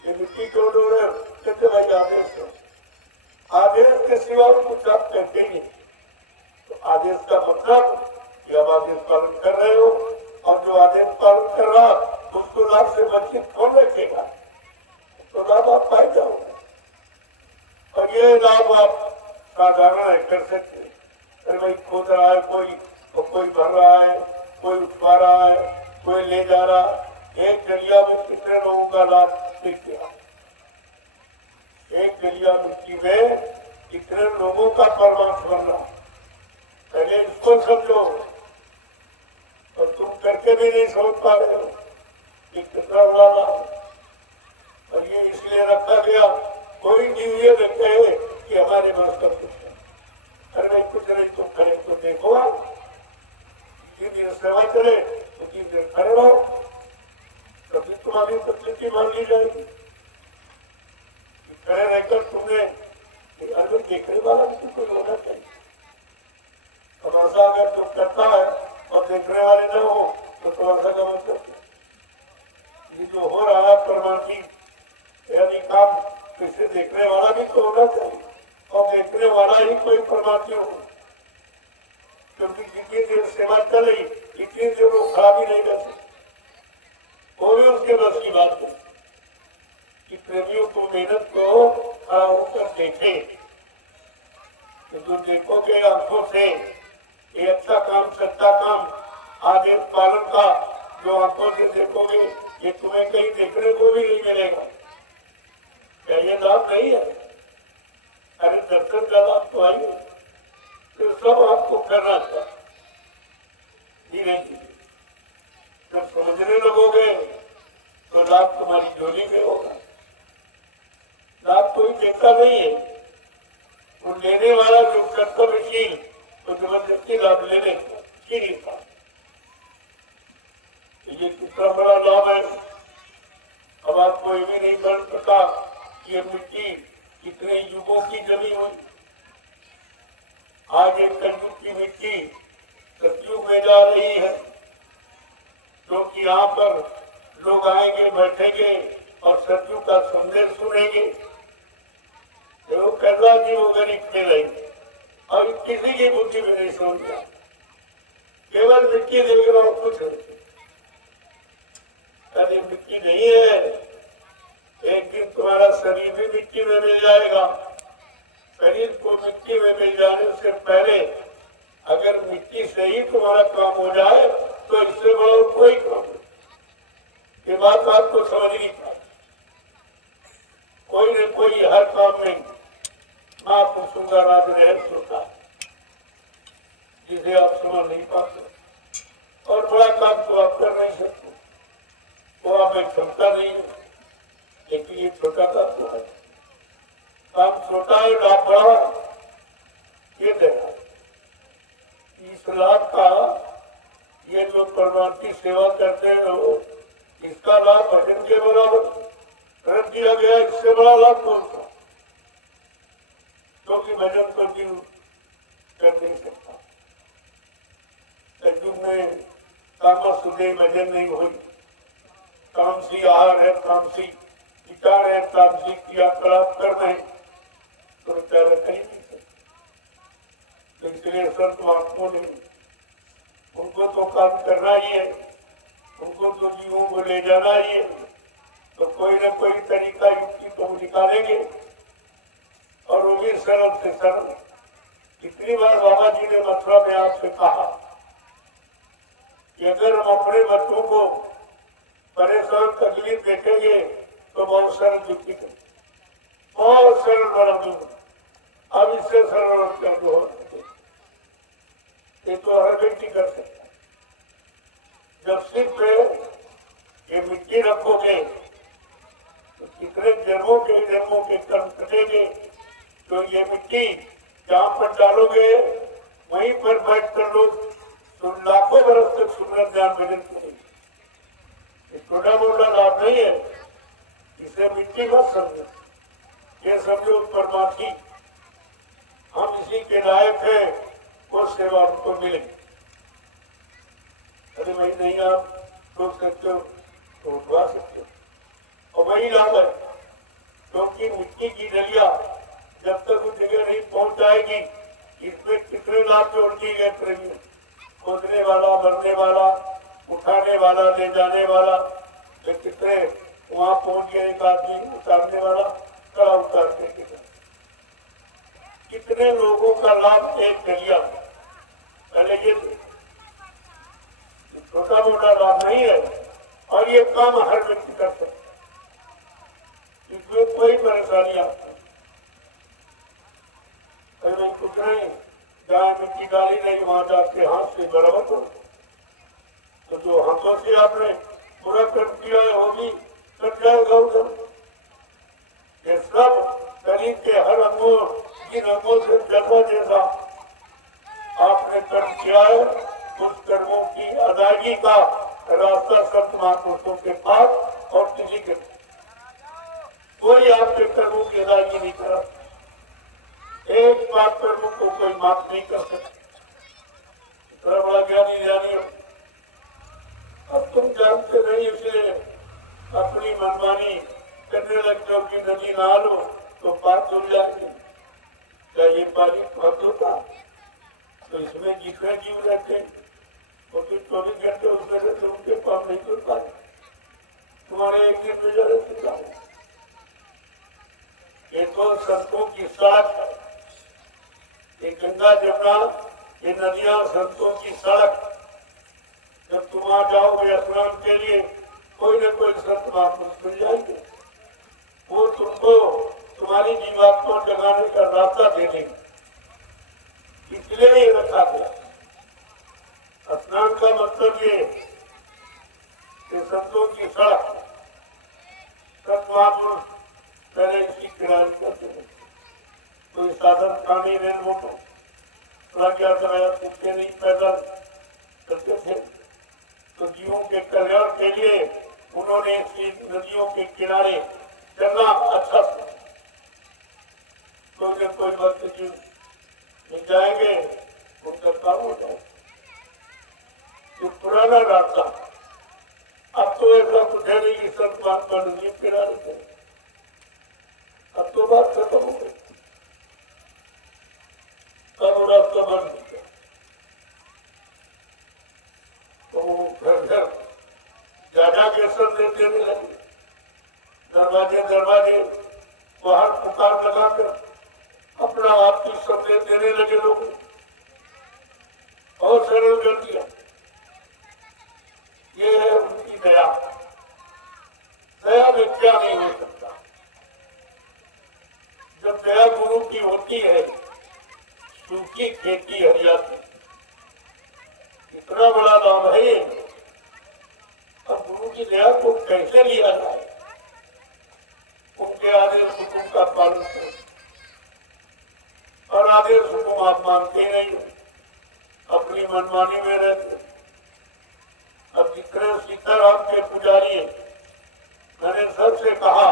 ये मिट्टी तोड़ रहे हो, कहते भाई आदेश है, आदेश के सिवा कुछ आप कहते ही नहीं। तो आदेश का मतलब कि अब आदेश पालन कर रहे हो, और जो आदेश पालन कर रहा उसको लाभ से वंचित कौन रखेगा, तो लाभ आप पाए जाओगे। और ये लाभ आप साधारण है कर सकते, अरे भाई खोद रहा है कोई, तो कोई भर रहा है, कोई उठवा रहा है, कोई ले जा रहा, एक जलिया में कितने लोगों का लाभ दिख गया, एक जलिया मिट्टी में कितने लोगों का परमार्थ बन रहा, पहले इसको समझो। और तुम करके भी नहीं समझ पा रहे हो कि कितना बड़ा लाभ। और ये इसलिए रखा गया, कोई जीव ये लगता है कि हमारे पास सब कुछ है, अरे भाई कुछ नहीं, तुम खड़े तो देखो, जितनी देर सेवा करे उतनी देर खड़े रहो, तभी तुम्हारी तकलीफी मान ली जाएगी। खड़े रहकर तुमने अगर देखने वाला भी कोई होना चाहिए, और ऐसा अगर तुम करता है और देखने वाले न हो तो ऐसा का मतलब ये जो हो रहा है परमार्थी यानी काम, इसे देखने वाला भी तो होना चाहिए, और देखने वाला ही कोई परमार्थी हो, क्योंकि जितनी देर सेवा चल रही इतनी देर वो खड़ा भी नहीं कर सकते, वो भी उसके बस की बात है कि प्रेमियों को मेहनत को खड़ा होकर देखे, तो देखोगे आंखों से ये अच्छा काम, सच्चा काम, आदेश पालन का जो आंखों से देखोगे, ये तुम्हें कहीं देखने को भी नहीं मिलेगा। क्या ये लाभ नहीं है? अरे दर्शन का लाभ तो आइए, तो सब आपको करना चाहिए धीरे धीरे। जब समझने लगोगे तो लाभ तुम्हारी झोली में होगा। लाभ कोई देखता नहीं है, वो लेने वाला जो कर्तव्यशील तो जबरदस्ती लाभ लेने की नहीं था। ये कितना बड़ा लाभ है, अब आपको ये भी नहीं बन सका कि ये मिट्टी कितने युगों की जमी हुई। आज एक कलयुग की मिट्टी सतयुग में जा रही है, क्योंकि यहाँ पर लोग आएंगे, बैठेंगे और सतयुग का संदेश सुनेंगे। तो करना जी वो गरीब में रहेंगे और किसी की बुद्धि में नहीं समझा, केवल मिट्टी देख रहा हूँ कुछ नहीं। यदि मिट्टी नहीं है, एक दिन तुम्हारा शरीर भी मिट्टी में मिल जाएगा। शरीर को मिट्टी में मिल जाने से पहले अगर मिट्टी से ही तुम्हारा काम हो जाए तो इससे बड़ा कोई काम नहीं। ये बात आपको समझनी चाहिए। कोई न कोई हर काम में मां पूछूंगा राज रहस्य होता है, जिसे आप समझ नहीं पाते, और बड़ा काम तो आप कर नहीं सकते, वो आप एक क्षमता नहीं है, लेकिन ये छोटा काम तो है। काम छोटा है, लाभ बड़ा, ये देखा इस लाभ का, ये जो परमार्थी सेवा करते हैं लोग, इसका लाभ भजन के बराबर रख दिया गया। इससे बड़ा लाभ कौन सा, क्योंकि भजन तो जीव कर नहीं सकता। कलयुग में कामसुदे भजन नहीं हुई, तामसी आहार है, तामसी विचार है, तामसी क्रिया प्राप्त करना है, तो विचार कर ही नहीं सकते। इसलिए संत महात्माओं ने उनको तो काम करना ही है, उनको तो जीवों को ले जाना ही है, तो कोई न कोई तरीका युक्ति तो निकालेंगे, और वो भी सरल से सरल। कितनी बार बाबा जी ने मथुरा में आपसे कहा कि अगर हम अपने बच्चों को परेशान तकलीफ देखेंगे तो बहुत सरल युक्ति करें, बहुत सरल बना दूंगा। अब इससे सरल कर दो, ये तो हर व्यक्ति कर सकता है। जब सिर्फ ये मिट्टी रखोगे तो कितने जन्मों के कर्म कटेंगे। तो ये मिट्टी जहाँ पर डालोगे वहीं पर बैठ कर लोग तो लाखों बरस तक सुंदर ज्ञान भजन करेंगे। छोटा मोटा लाभ नहीं है, इसे मिट्टी मत समझो, ये समझो परमार्थी, हम इसी के लायक है, वो सेवा हमको मिलेगी। अरे भाई नहीं आप सोच सकते हो तो उठवा सकते हो, और वही लाभ है। क्योंकि मिट्टी की डलिया जब तक उस जगह नहीं पहुंच जाएगी, इसमें कितने लाभ जोड़ दिए गए प्रेमी, खोदने वाला, भरने वाला, उठाने वाला, ले जाने वाला, तो कितने वहां पहुंच गया एक आदमी उतारने वाला, कड़ा उतार के कितने लोगों का लाभ एक डलिया। पहले ये छोटा मोटा लाभ नहीं है, और ये काम हर व्यक्ति कर सकता है, इसमें कोई परेशानी आती नहीं। कुछ नहीं, जहाँ मिट्टी डाली नहीं वहां जाके हाथ से बराबर करो। तो जो हाथों से आपने पूरा कर दिया है वो भी कट जाएगा उधर। ये सब शरीर के हर अंगों, जिन अंगों से जन्म जैसा आपने कर्म किया है, उस कर्मों की अदायगी का रास्ता सत्य महापुरुषों के पास और किसी के कोई आपके कर्मों की अदायगी नहीं करा। एक बात कर्मों को कोई माफ नहीं कर सकता। इतना बड़ा ज्ञानी ज्ञानी हो, अब तुम जानते नहीं, इसलिए अपनी मनमानी करने लग जाओ कि नदी नहा लो तो पाप धुल जाएंगे। क्या ये पानी बहुत होता? तो इसमें जितने जीव रहते हैं वो फिर 24 घंटे उसमें रहते, उनके पाप नहीं धुल पाते। तुम्हारे एक दिन में ज्यादा चुका है। ये तो संतों की सड़क है, ये गंगा जमुना, ये नदियां संतों की सड़क। जब तुम आ जाओगे स्नान के लिए, कोई न कोई संत महापुरुष मिल जाएंगे, वो तुमको तुम्हारी जीवात्मा जगाने का रास्ता दे देंगे। इसलिए ये रखा गया। स्नान का मतलब ये कि संतों की सड़क, संत महापुरुष पहले इसकी किराए करते थे। कोई साधन पानी रेल मोटो क्या कराया, कुत्ते नहीं पैदल करते थे। तो जीवों के कल्याण के लिए उन्होंने नदियों के किनारे चलना अच्छा। तो जब कोई भक्त जीव मिल जाएंगे उनका काम हो जाए। जो पुराना रास्ता, अब तो ऐसा कुछ है नहीं कि सब बात पर नदियों के किनारे थे, अब तो बात खत्म हो गई। कब रास्ता बंद हो गया, तो घर घर ज्यादा केसर देने लगे। दरवाजे दरवाजे बाहर पुकार लगाकर अपना आपकी सत्य देने लगे लोग। और सरल कर दिया। ये है उनकी दया। दया में क्या नहीं हो सकता। जब दया गुरु की होती है, सूखी खेती हरियाती, इतना बड़ा लाभ है। अब गुरु की दया को कैसे लिया जाए? उनके आदेश हुकुम का पालन करो, और आदेश हुकुम आप मानते नहीं, अपनी मनमानी में रहते। अब जितने सीताराम के पुजारी हैं, मैंने सबसे कहा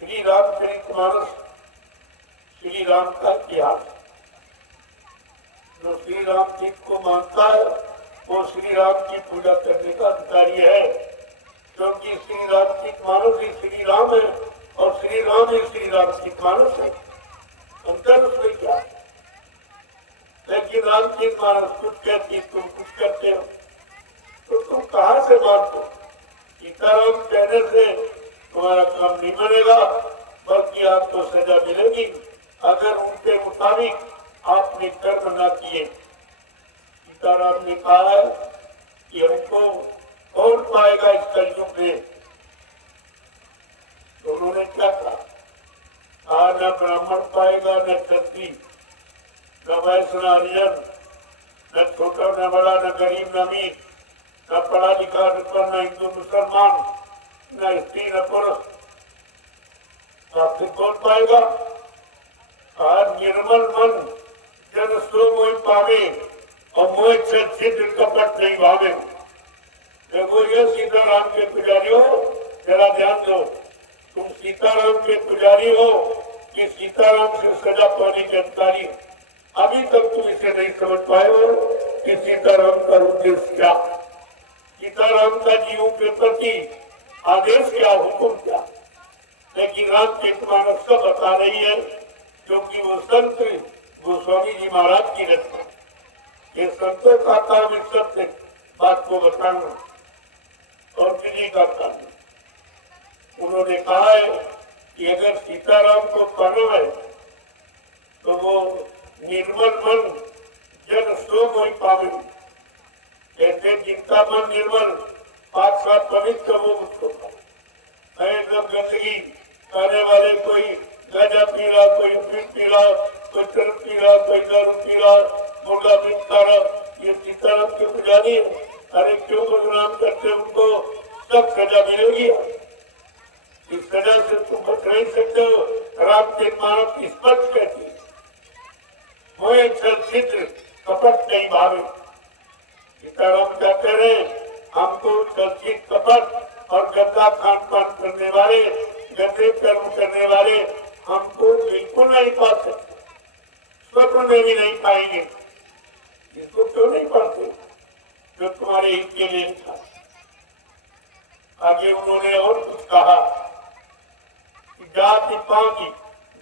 श्री रामचरितमानस, श्री राम का इतिहास। जो श्री राम जी को मानता है वो श्री राम की पूजा करने का अधिकारी है, क्योंकि श्री रामचरितमानस ही श्री राम है और श्री राम ही श्री रामचरितमानस है। अंतर उसमें क्या? लेकिन रामचरितमानस कुछ कहती, तुम कुछ करते हो, तो तुम कहाँ से मानते? सीताराम कहने से तुम्हारा काम नहीं बनेगा, बल्कि आपको सजा मिलेगी अगर उनके मुताबिक आपने कर्म न किए। सीताराम ने कहा है कि हमको कौन पाएगा इस कलयुग में। तो उन्होंने क्या कहा, न ब्राह्मण पाएगा, न क्षत्रिय, न वैश्य, न हरिजन, न छोटा न बड़ा, न गरीब न अमीर, न पढ़ा लिखा न पढ़, न हिंदू मुसलमान, न स्त्री न पुरुष। फिर कौन पाएगा। निर्मल मन जन सो मोहि पावे और मोह छिद्र कपट नहीं भावे। देखो ये सीताराम के पुजारी हो, जरा ध्यान दो, तुम सीताराम के पुजारी हो कि सीताराम से सजा पाने के अधिकारी हो। अभी तक तुम इसे नहीं समझ पाए हो कि सीताराम का उद्देश्य क्या, सीताराम का जीवों के प्रति आदेश क्या, हुक्म क्या। लेकिन रामचरितमानस सब बता रही है, क्योंकि वो संत गोस्वामी जी महाराज की रचना। ये संतों का काम इस सत्य बात को बताना और किसी का काम। उन्होंने कहा है कि अगर सीताराम को पाना है तो वो निर्मल मन जन सो मोहि पावे। कहते जिनका मन निर्मल साक्षात पवित्र वो मुझको पाए। एकदम गंदगी खाने वाले, कोई गांजा पी रहा, कोई पीट पी रहा, कोई चरस पी रहा, कोई दारू पी रहा, मुर्गा मीट खा रहा, ये सीताराम के पुजारी है। अरे क्यों बदनाम करते, उनको सब सजा मिलेगी। इस सजा से तुम बच नहीं सकते हो। रामचरितमानस स्पष्ट कहती है, मोह छल छिद्र कपट नहीं भावे। सीताराम क्या कह रहे हैं, हमको छल कपट और गंदा खान पान करने वाले, गंदे कर्म करने वाले हमको बिल्कुल नहीं पा सकते, स्वप्न में भी नहीं पाएंगे। इसको क्यों नहीं पाते, जो तुम्हारे हित के लिए था। आगे उन्होंने और कुछ कहा कि जाति पाति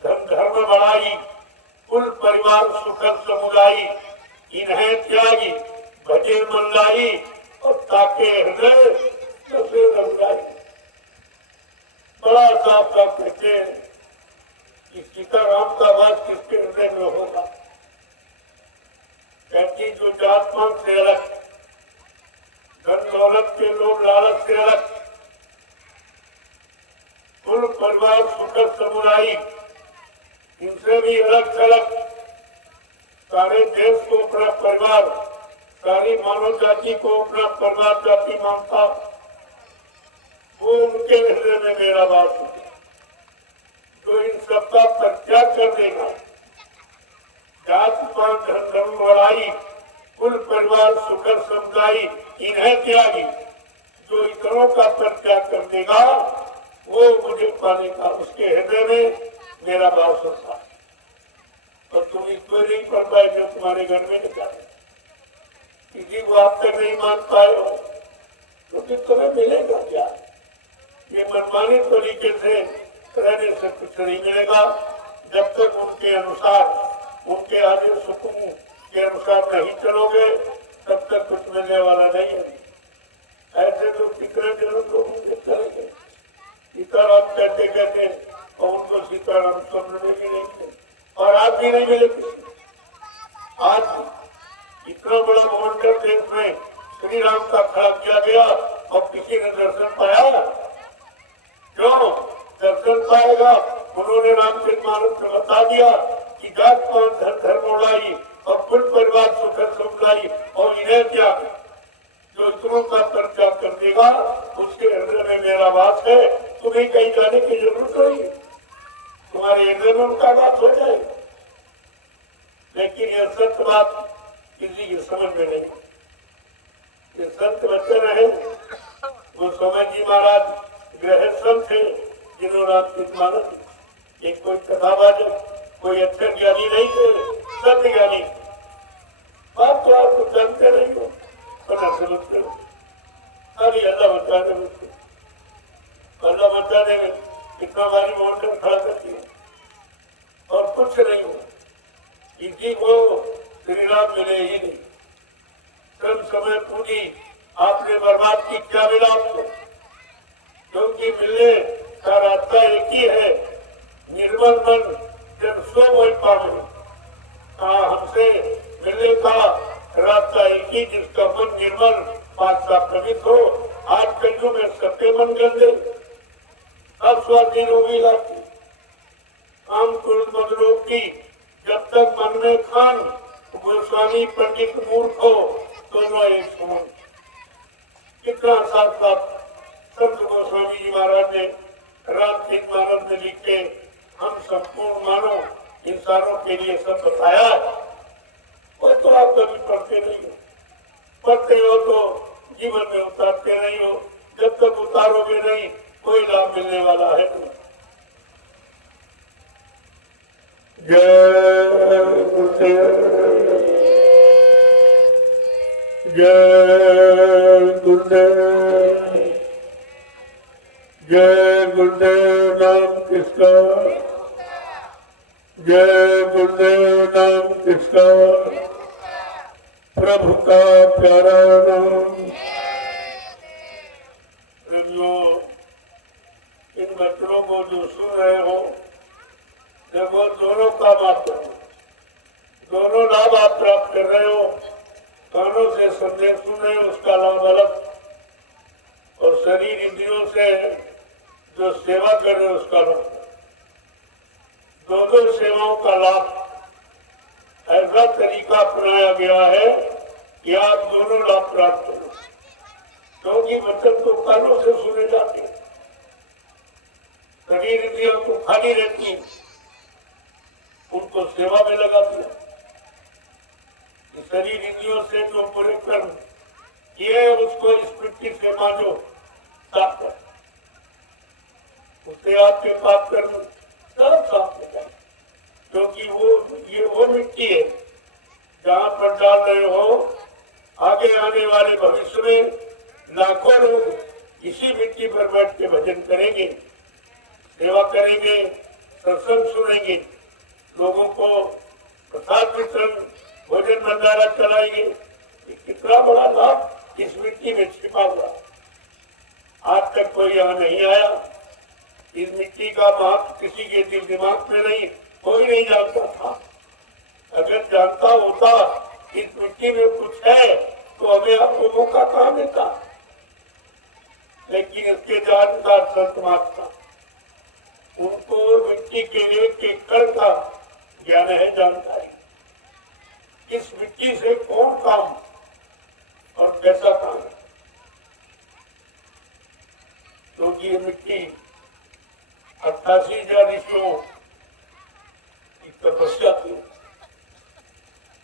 धन धर्म बढ़ाई, कुल परिवार सुखद समुदायी, इन्हें त्यागी भजे मन लाई और ताके हृदय बड़ा साफ साफ कहते हैं कि सीताराम का वास किसके हृदय में होगा। कहती जो जात पात से अलग, धन दौलत के लोग लालच से अलग, कुल परिवार सुखद समुदायी, इनसे भी अलग थलग सारे देश को अपना परिवार, सारी मानव जाति को अपना परिवार जाति मानता, वो उनके हृदय में मेरा वास है। जो इन सबका परित्याग कर देगा, जात पात धन धर्म बढ़ाई, कुल परिवार सुखद समुदायी, इन्हें त्यागी, जो इतरों का परित्याग कर देगा वो मुझे पाने का, उसके हृदय में मेरा वास होता। और तुम इसको नहीं पढ़ पाए जो तुम्हारे घर में निकाल, किसी को आप तक नहीं मान पाए हो तो फिर तुम्हें मिलेगा क्या। ये मनमानी तरीके से रहने से कुछ नहीं मिलेगा। जब तक उनके अनुसार, उनके आदेश हुक्म के अनुसार नहीं चलोगे तब तक कुछ मिलने वाला नहीं है। ऐसे तो कितने दिनों को चलेंगे, सीताराम कहते कहते और उनको सीताराम स्वप्न में भी नहीं मिले और आज भी नहीं मिले किसी। आज इतना बड़ा भवंकर देश में श्री राम का खड़ा किया गया और किसी ने दर्शन पाया। क्यों दर्शन पाएगा, उन्होंने रामचरितमानस में बता दिया कि जात पात धन धर्म उड़ाई और कुल परिवार सुखद समुदायी और इन्हें त्याग, जो इतरों का परित्याग कर देगा उसके हृदय में मेरा वास है। तुम्हें कहीं जाने की जरूरत नहीं, तुम्हारे हृदय में उनका वास हो जाएगा। लेकिन यह सत्य बात किसी की समझ में नहीं। ये संत वचन है, वो गोस्वामी जी महाराज गृहस्थ थे जिन्होंने रामचरितमानस, एक कोई कथावाचक, कोई अच्छे ज्ञानी नहीं थे, सत्य ज्ञानी। बात तो आपको जानते नहीं हो, पता समझते हो, अरे अल्लाह बचाने में, अल्लाह बचाने में कितना बारी मोड़ कर खड़ा करती है और कुछ नहीं हो। इसी को श्री राम मिले ही नहीं। कम समय पूरी आपने बर्बाद की, क्या मिला आपको, क्योंकि मिलने का रास्ता एक ही है, निर्मल मन जब सो मोहि पावे। हमसे मिलने का रास्ता एक ही, जिसका मन निर्मल बादशाह प्रमित हो। आज कलयुग में सत्य मन गंदे अस्वाधीन होगी लाती काम क्रोध मदलोक की जब तक मन में खान गोस्वामी पंडित मूर्ख हो दोनों एक समान। कितना साथ साथ संत गोस्वामी जी महाराज ने राम सिंह मानव ने लिखे हम संपूर्ण मानव इंसानों के लिए सब बताया। वो तो आप कभी पढ़ते नहीं हो, पढ़ते हो तो जीवन में उतारते नहीं हो। जब तक उतारोगे नहीं कोई लाभ मिलने वाला है नहीं। जय गुरुदेव, जय गुरुदेव, जय गुरुदेव नाम किसका, जय गुरुदेव नाम किसका, प्रभु का प्यारा नाम। इन बच्चों को जो सुन रहे हो देखो दोनों काम आप दोनों लाभ आप प्राप्त कर रहे हो। कानों से संदेश सुन रहे हो उसका लाभ अलग, और शरीर इंद्रियों से जो सेवा कर रहे हो उसका लाभ। दोनों सेवाओं का लाभ ऐसा तरीका अपनाया गया है कि आप दोनों लाभ प्राप्त करो। क्योंकि वचन तो कानों से सुने जाते हैं, शरीर इंद्रियों को खाली रहती है, उनको सेवा में लगा दिया। शरीर इंद्रियों से जो पूरे कर्म किए उसको स्मृति से मांझो, साफ कर, उससे आपके पाप कर्म सब साफ हो जाए। क्योंकि ये वो मिट्टी है जहाँ पर डाल रहे हो। आगे आने वाले भविष्य में लाखों लोग इसी मिट्टी पर बैठ के भजन करेंगे, सेवा करेंगे, सत्संग सुनेंगे, लोगों को प्रसाद वितरण भोजन भंडारा चलाएंगे। कितना बड़ा लाभ इस मिट्टी में छिपा हुआ। आज तक कोई यहाँ नहीं आया। इस मिट्टी का महत्व किसी के दिल दिमाग में नहीं, कोई नहीं जानता था। अगर जानता होता इस मिट्टी में कुछ है तो हमें आपको मौका कहाँ मिलता। लेकिन इसके जानकार संत महात्मा, उनको मिट्टी के लिए के कण का ज्ञान है, जानकारी। इस मिट्टी से कौन काम और कैसा काम, क्योंकि ये मिट्टी 88,000 ऋषियों की तपस्या थी।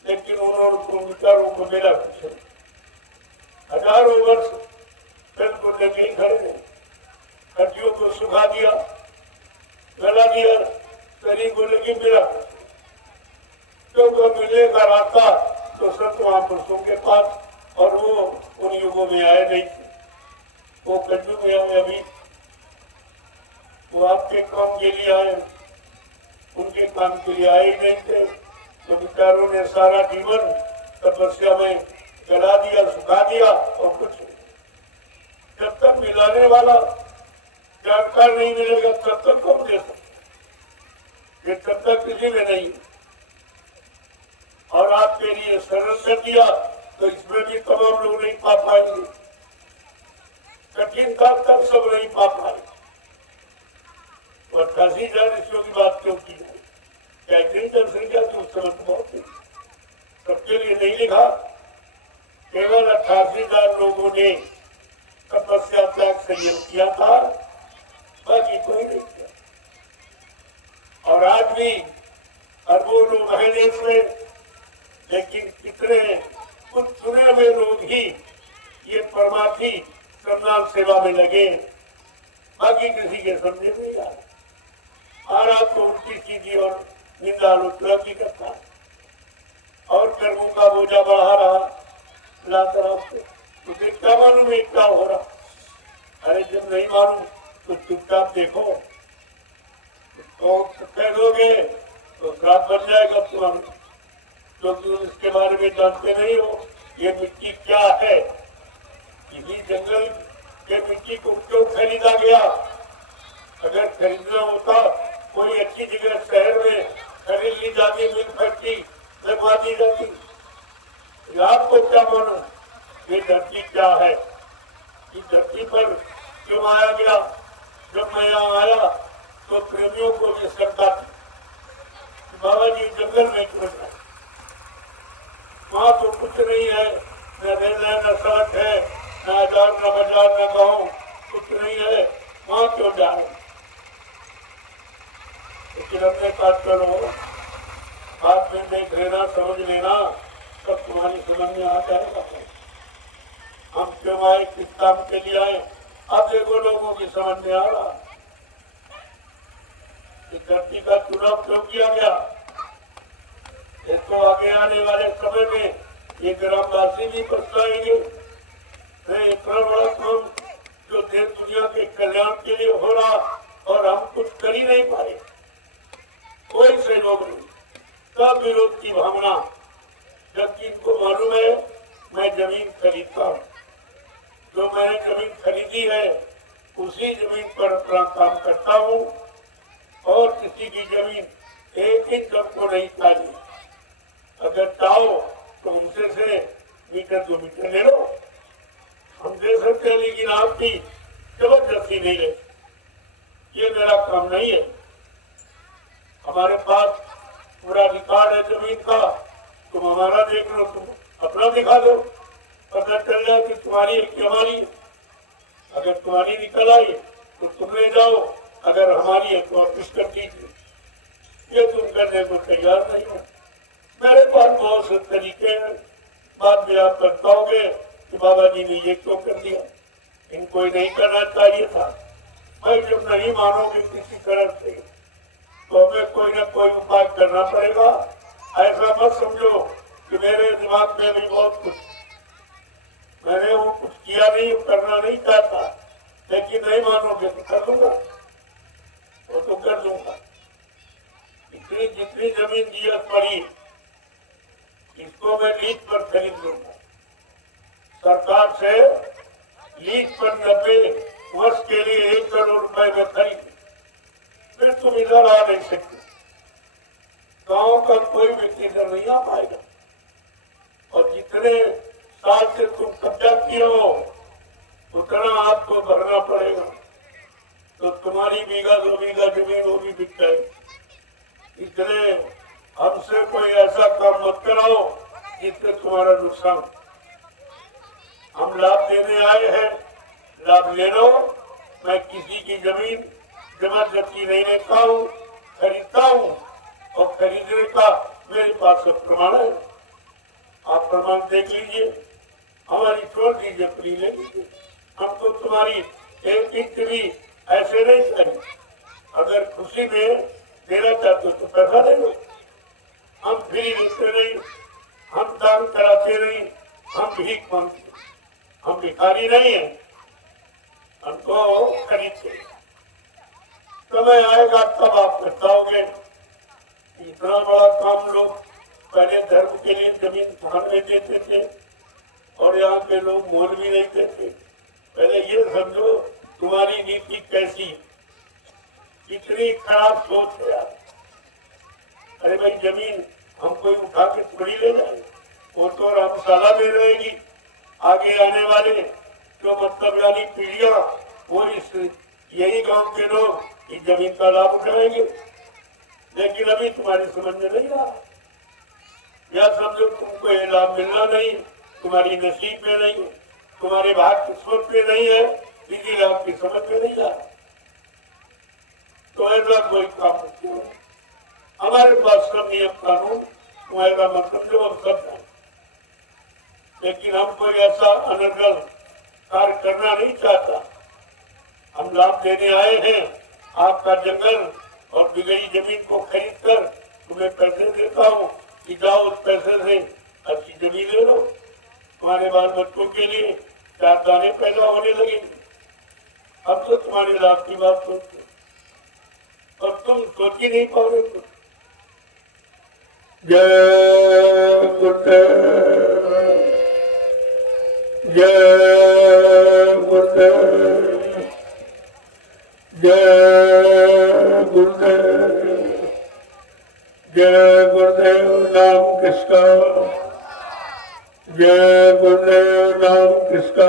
लेकिन उन्होंने विचारों को मेरा पीछे हजारों वर्ष बिल्कुल लगे खड़े, हड्डियों को सुखा दिया, गला दिया, शरीर को लेके मिला। क्योंकि मिलेगा रास्ता तो संत महापुरुषों के पास, और वो उन युगों में आए नहीं थे, वो कलयुग में आए। अभी वो आपके काम के लिए आए, उनके काम के लिए आए ही नहीं थे। तो विचारों ने सारा जीवन तपस्या में जला दिया, सुखा दिया, और कुछ जब तक मिलाने वाला जानकार नहीं मिलेगा तब तक कौन दे सकते, ये तब तक किसी में नहीं। और आपके लिए सरल कर दिया तो इसमें भी तमाम लोग नहीं पा पाएंगे, कठिन काम तक सब नहीं पा पाएंगे। और 88,000 ऋषियों की बात क्यों की जाए, क्या इतनी जनसंख्या की उस समय बहुत थी, सबके लिए नहीं लिखा। केवल 88,000 लोगों ने तपस्या त्याग संयम किया था, बाकी कोई नहीं किया। और आज भी अरबों लोग हैं देश में, लेकिन कितने कुछ चुने हुए लोग ही ये परमार्थी सम्मान सेवा में लगे, बाकी किसी के समझे नहीं आ रहा। तो उल्टी सीधी और निंदा आलोचना की करता है, और कर्मों का बोझा बढ़ा रहा लाता रहा। तुझे क्या मालूम है क्या हो रहा? अरे जब नहीं मालूम तो चुपचाप देखो, तो कह दोगे तो श्राप बन जाएगा तुम्हारा, क्योंकि इसके बारे में जानते नहीं हो। ये मिट्टी क्या है, इसी जंगल के मिट्टी को क्यों खरीदा गया? अगर खरीदना होता कोई अच्छी जगह शहर में खरीद ली जाती, मिल फैक्ट्री लगवा दी जाती। आपको क्या मानो ये धरती क्या है, इस धरती पर क्यों आया गया। जब मैं यहाँ आया तो प्रेमियों को भी श्रद्धा थी कि बाबा जी जंगल में क्यों जाए, वहाँ तो कुछ नहीं है, न रेल है, न सड़क है, न आधार, न बाजार, न गाँव, कुछ नहीं है, वहाँ क्यों जाए। लेकिन अपने कहा चलो बाद में देख लेना, समझ लेना, सब तुम्हारी समझ में आ जाएगा। हम क्यों आए, किस काम के लिए आए, अब देखो लोगों की समझ में आ रहा। इस धरती का चुनाव क्यों किया गया, इसको आगे आने वाले समय में ये ग्रामवासी भी पछताएंगे। इतना बड़ा काम जो देश दुनिया के कल्याण के लिए हो रहा और हम कुछ कर ही नहीं पाए, कोई सहयोग नहीं, सब विरोध की भावना। जबकि इनको मालूम है मैं जमीन खरीदता हूँ, जो मैंने जमीन खरीदी है उसी जमीन पर अपना काम करता हूँ और किसी की जमीन एक इंच हमको नहीं चाहिए। अगर चाहो तो हमसे से मीटर 2 मीटर ले लो, हम दे सकते हैं, लेकिन आपकी जबरदस्ती नहीं ले, ये मेरा काम नहीं है। हमारे पास पूरा रिकॉर्ड है जमीन का, तुम हमारा देख लो, तुम अपना दिखा दो, पता चल जाए कि तुम्हारी है कि हमारी है। अगर तुम्हारी निकल आई तो तुम ले जाओ, अगर हमारी है तो वापिस कर दीजिए। ये तुम करने को तैयार नहीं हो। मेरे पास बहुत से तरीके हैं, बाद में आप बताओगे कि बाबा जी ने ये क्यों कर दिया, इनको ही नहीं करना चाहिए था। मैं जब नहीं मानोगे किसी तरह से तो हमें कोई ना कोई उपाय करना पड़ेगा। ऐसा मत समझो कि मेरे दिमाग में भी बहुत कुछ, मैंने वो कुछ किया नहीं, करना नहीं चाहता, लेकिन नहीं मानोगे तो कर दूंगा, वो तो कर दूंगा। इतनी जितनी जमीन जीएस पड़ी इसको मैं लीज पर खरीद लूंगा, सरकार से लीज पर 90 वर्ष के लिए 1 करोड़ रुपए में खरीद, फिर तुम इधर आ नहीं सकते, गांव का कोई व्यक्ति इधर नहीं आ पाएगा। और जितने साल से तुम कब्जा किए हो उतना आपको भरना पड़ेगा, तो तुम्हारी बीघा 2 बीघा जमीन वो भी बिक जाएगी। इसलिए हमसे कोई ऐसा काम मत कराओ जिससे तुम्हारा नुकसान। हम लाभ देने आए हैं, लाभ ले लो। मैं किसी की जमीन जबरदस्ती नहीं लेता हूँ, खरीदता हूँ, और खरीदने का मेरे पास सब प्रमाण है। आप प्रमाण देख लीजिए, हमारी छोड़ दीजिए, फ्री ले लीजिए। हम तो तुम्हारी एक इंच भी ऐसे नहीं करें। अगर खुशी में देना चाहते हो तो पैसा दे दो, हम फ्री देते नहीं, हम दान कराते नहीं, हम भीख मांगते, हम भिखारी नहीं है, हमको खरीदते। समय आएगा तब आप बताओगे। इतना बड़ा काम लोग पहले धर्म के लिए जमीन धान में देते थे और यहाँ के लोग मोल भी नहीं देते। पहले ये समझो तुम्हारी नीति कैसी, कितनी खराब सोच है यार। अरे भाई जमीन हम कोई उठा के थोड़ी ले जाए, वो तो रामशाला में रहेगी। आगे आने वाले जो मतलब यानी पीढ़ियां वो इस यही गांव के लोग इस जमीन का लाभ उठाएंगे। लेकिन अभी तुम्हारी समझ में नहीं आ रहा, या समझो तुमको ये लाभ मिलना नहीं, तुम्हारी नसीब में नहीं, तुम्हारे भाग किस्मत में नहीं है, इसी लाभ की समझ में नहीं आ रहा। तो ऐसा कोई काम नहीं है। हमारे पास सब नियम कानून तुम्हारा मतलब जो हम सब है, लेकिन हम कोई ऐसा अनर्गल कार्य करना नहीं चाहता। हम लाभ देने आए हैं, आपका जंगल और बिगड़ी जमीन को खरीद कर तुम्हें पैसे देता हूँ कि जाओ उस पैसे से अच्छी जमीन ले लो, तुम्हारे बाल बच्चों के लिए 4 दाने पैदा होने लगेंगे। अब तो तुम्हारे लाभ की बात सोचते और तुम सोच ही नहीं पाओगे। जय गुरुदेव, जय गुरुदेव, जय गुरुदेव, जय गुरुदेव नाम किसका, जय गुरुदेव नाम किसका,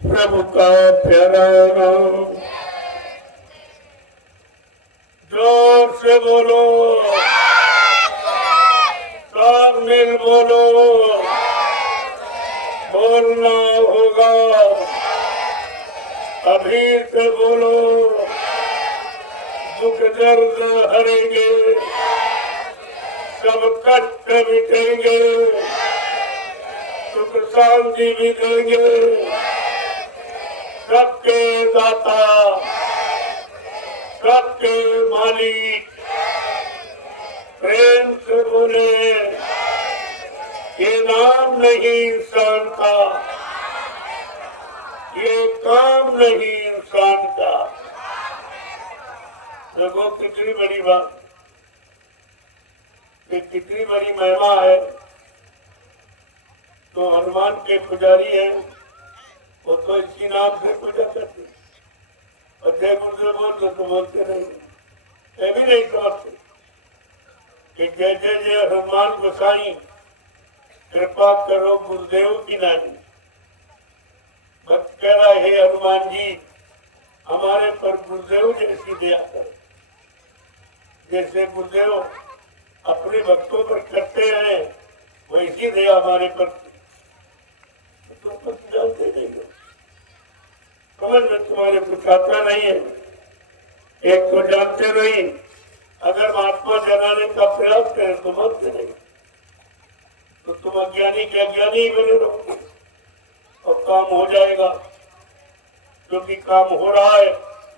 प्रभु का प्यारा नाम। जोर से बोलो, सब मिल बोलो, बोलना होगा, अभी से बोलो। दुख दर्द हरेंगे, सब कष्ट मिटेंगे, सुख शांति भी देंगे। सबके दाता, सबके मालिक, प्रेम से बोले, ये नाम नहीं इंसान का, ये काम नहीं इंसान का। देखो कितनी बड़ी बात, ये कितनी बड़ी महिमा है। तो हनुमान के पुजारी है, वो तो इसी नाम से पूजा करते, और जय गुरुदेव बोलते तो बोलते नहीं, ये भी नहीं समझते कि जय जय जय हनुमान गोसाई, कृपा करो गुरुदेव की नानी। भक्त कह रहा है, हनुमान जी हमारे पर गुरुदेव जैसी दया करो, जैसे गुरुदेव अपने भक्तों पर करते हैं वैसी दया हमारे पर। तो कुछ जानते नहीं हो, समझ में तुम्हारे कुछ आता नहीं है, एक को जानते नहीं। अगर महात्मा जनाने का प्रयास करें तो मानते नहीं, तो तुम अज्ञानी के अज्ञानी ही बने रहोगे और काम हो जाएगा। क्योंकि काम हो रहा है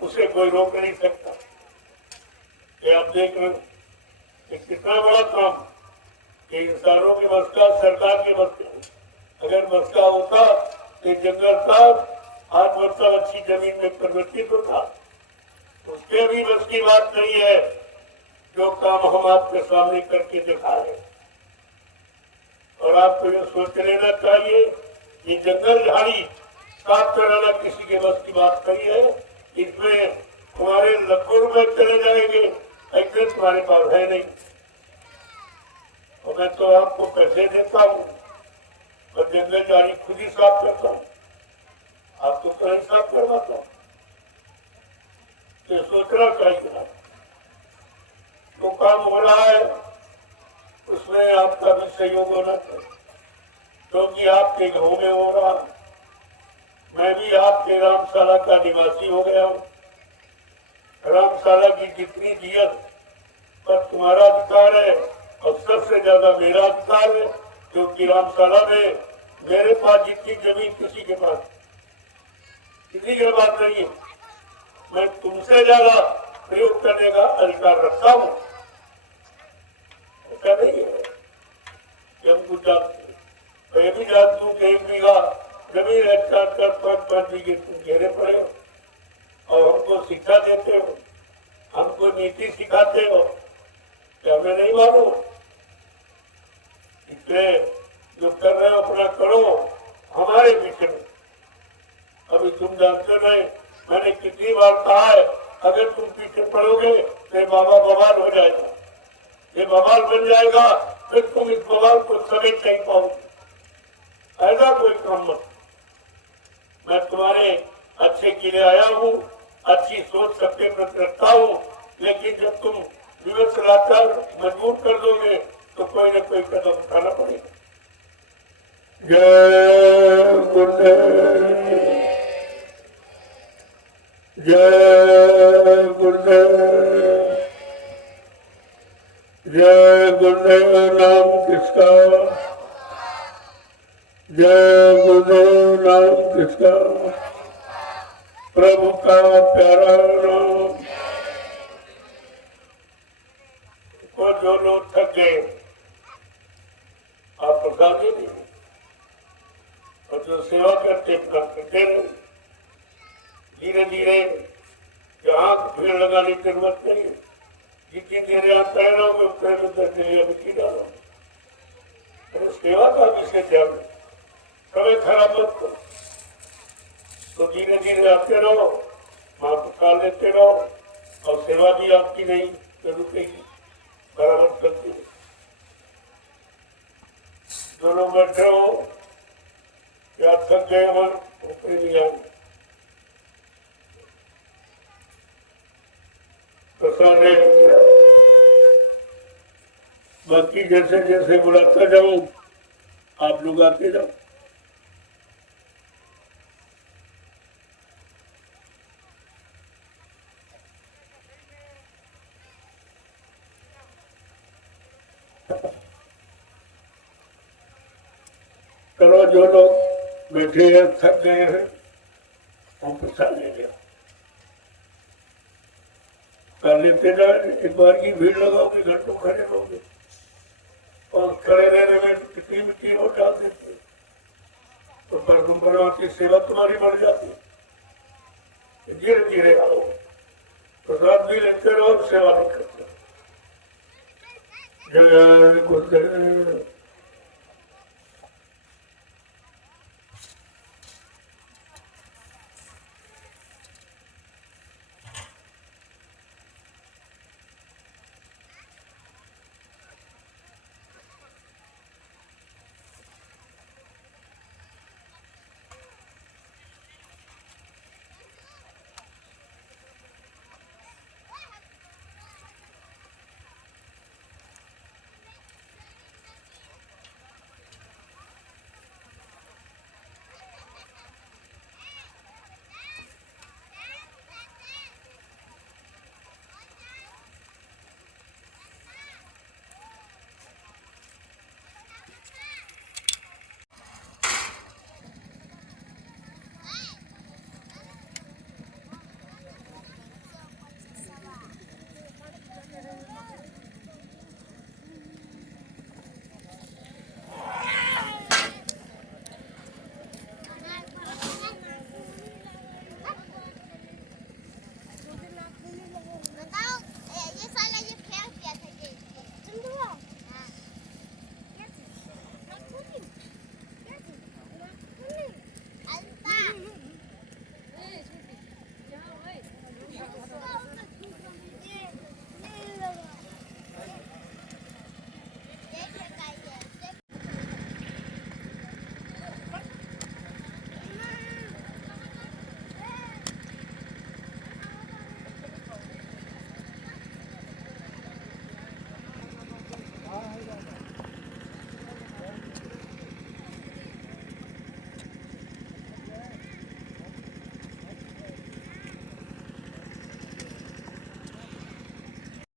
उसे कोई रोक नहीं सकता। ये आप देख रहे हो कितना बड़ा काम कि इंसानों के बस का, सरकार के बस का। अगर बस का होता तो जंगल था आज मतलब अच्छी जमीन में परिवर्तित होता, उसके भी बस की बात नहीं है जो काम हम आपके सामने करके दिखा रहे। और आपको ये सोच लेना चाहिए, ये जंगल झाड़ी साफ कराना किसी के बस की बात नहीं है। इसमें तुम्हारे लाखों रुपए चले जाएंगे, ऐसे तुम्हारे पास है नहीं। और मैं तो आपको पैसे देता हूँ और जंगल झाड़ी खुद ही साफ करता हूँ, आपको कहीं साफ करवाता हूँ। तो सोचना चाहिए तो काम हो रहा है उसमें आपका भी सहयोग होना चाहिए, क्योंकि आपके गाँव में हो रहा। मैं भी आपके रामशाला का निवासी हो गया हूँ। रामशाला की जितनी जियत पर तुम्हारा अधिकार है और सबसे ज्यादा मेरा अधिकार है, क्योंकि रामशाला में मेरे पास जितनी जमीन किसी के पास, किसी के पास नहीं है। मैं तुमसे ज्यादा प्रयोग करने का अधिकार रखता हूँ, ऐसा नहीं है कि हम कुछ जानते। मैं भी जानता हूँ कि 1 बीघा जमीन है, 4-5 बीघे तुम घेरे पड़े हो और हमको शिक्षा देते हो, हमको नीति सिखाते हो, क्या हमें नहीं मालूम? इसलिए जो कर रहे हो अपना करो, हमारे पीछे में। अभी तुम जानते नहीं, मैंने कितनी बार कहा है, अगर तुम पीछे पड़ोगे तो बाबा बवाल हो जाएगा, ये बवाल बन जाएगा, फिर तुम इस बवाल को समेट नहीं पाओगे। ऐसा कोई काम मत। मैं तुम्हारे अच्छे के लिए आया हूँ, अच्छी सोच सबके प्रति रखता हूँ, लेकिन जब तुम विवश लाचार मजबूर कर दोगे तो कोई न कोई कदम उठाना पड़ेगा। जय गुरुदेव, जय गुरुदेव, जय गुरुदेव नाम किसका, जय गुरुदेव नाम किसका, प्रभु का प्यारा नाम। को जो लोग थक गए आप प्रसाद नहीं, और जो सेवा करते करते रहे। धीरे धीरे जहाँ भीड़ लगाने की जरूरत नहीं, जितनी देर आप तय रहोगे उतने डालो। सेवा का विषय त्याग, कभी खराब मत करो। तो धीरे धीरे आते रहो, वहां प्रसाद लेते रहो, और सेवा भी आपकी नहीं रुकेगी, बराबर करती है। जो लोग बैठे हो क्या थक गए मन नहीं आए प्रसाद ले लिया। बाकी जैसे जैसे बुलाता जाऊं आप लोग आते जाओ। करो जो लोग बैठे हैं थक गए हैं वो प्रसाद ले लिया। कर लेते जाए एक बार की भीड़ लगाओगे घंटों खड़े रहोगे और खड़े रहने में कितनी मिट्टी हो डाल देते हैं तो परगुम्बरों की सेवा तुम्हारी बढ़ जाती है। धीरे धीरे आओ प्रसाद भी लेते रहो सेवा भी करते रहो। जय गुरुदेव।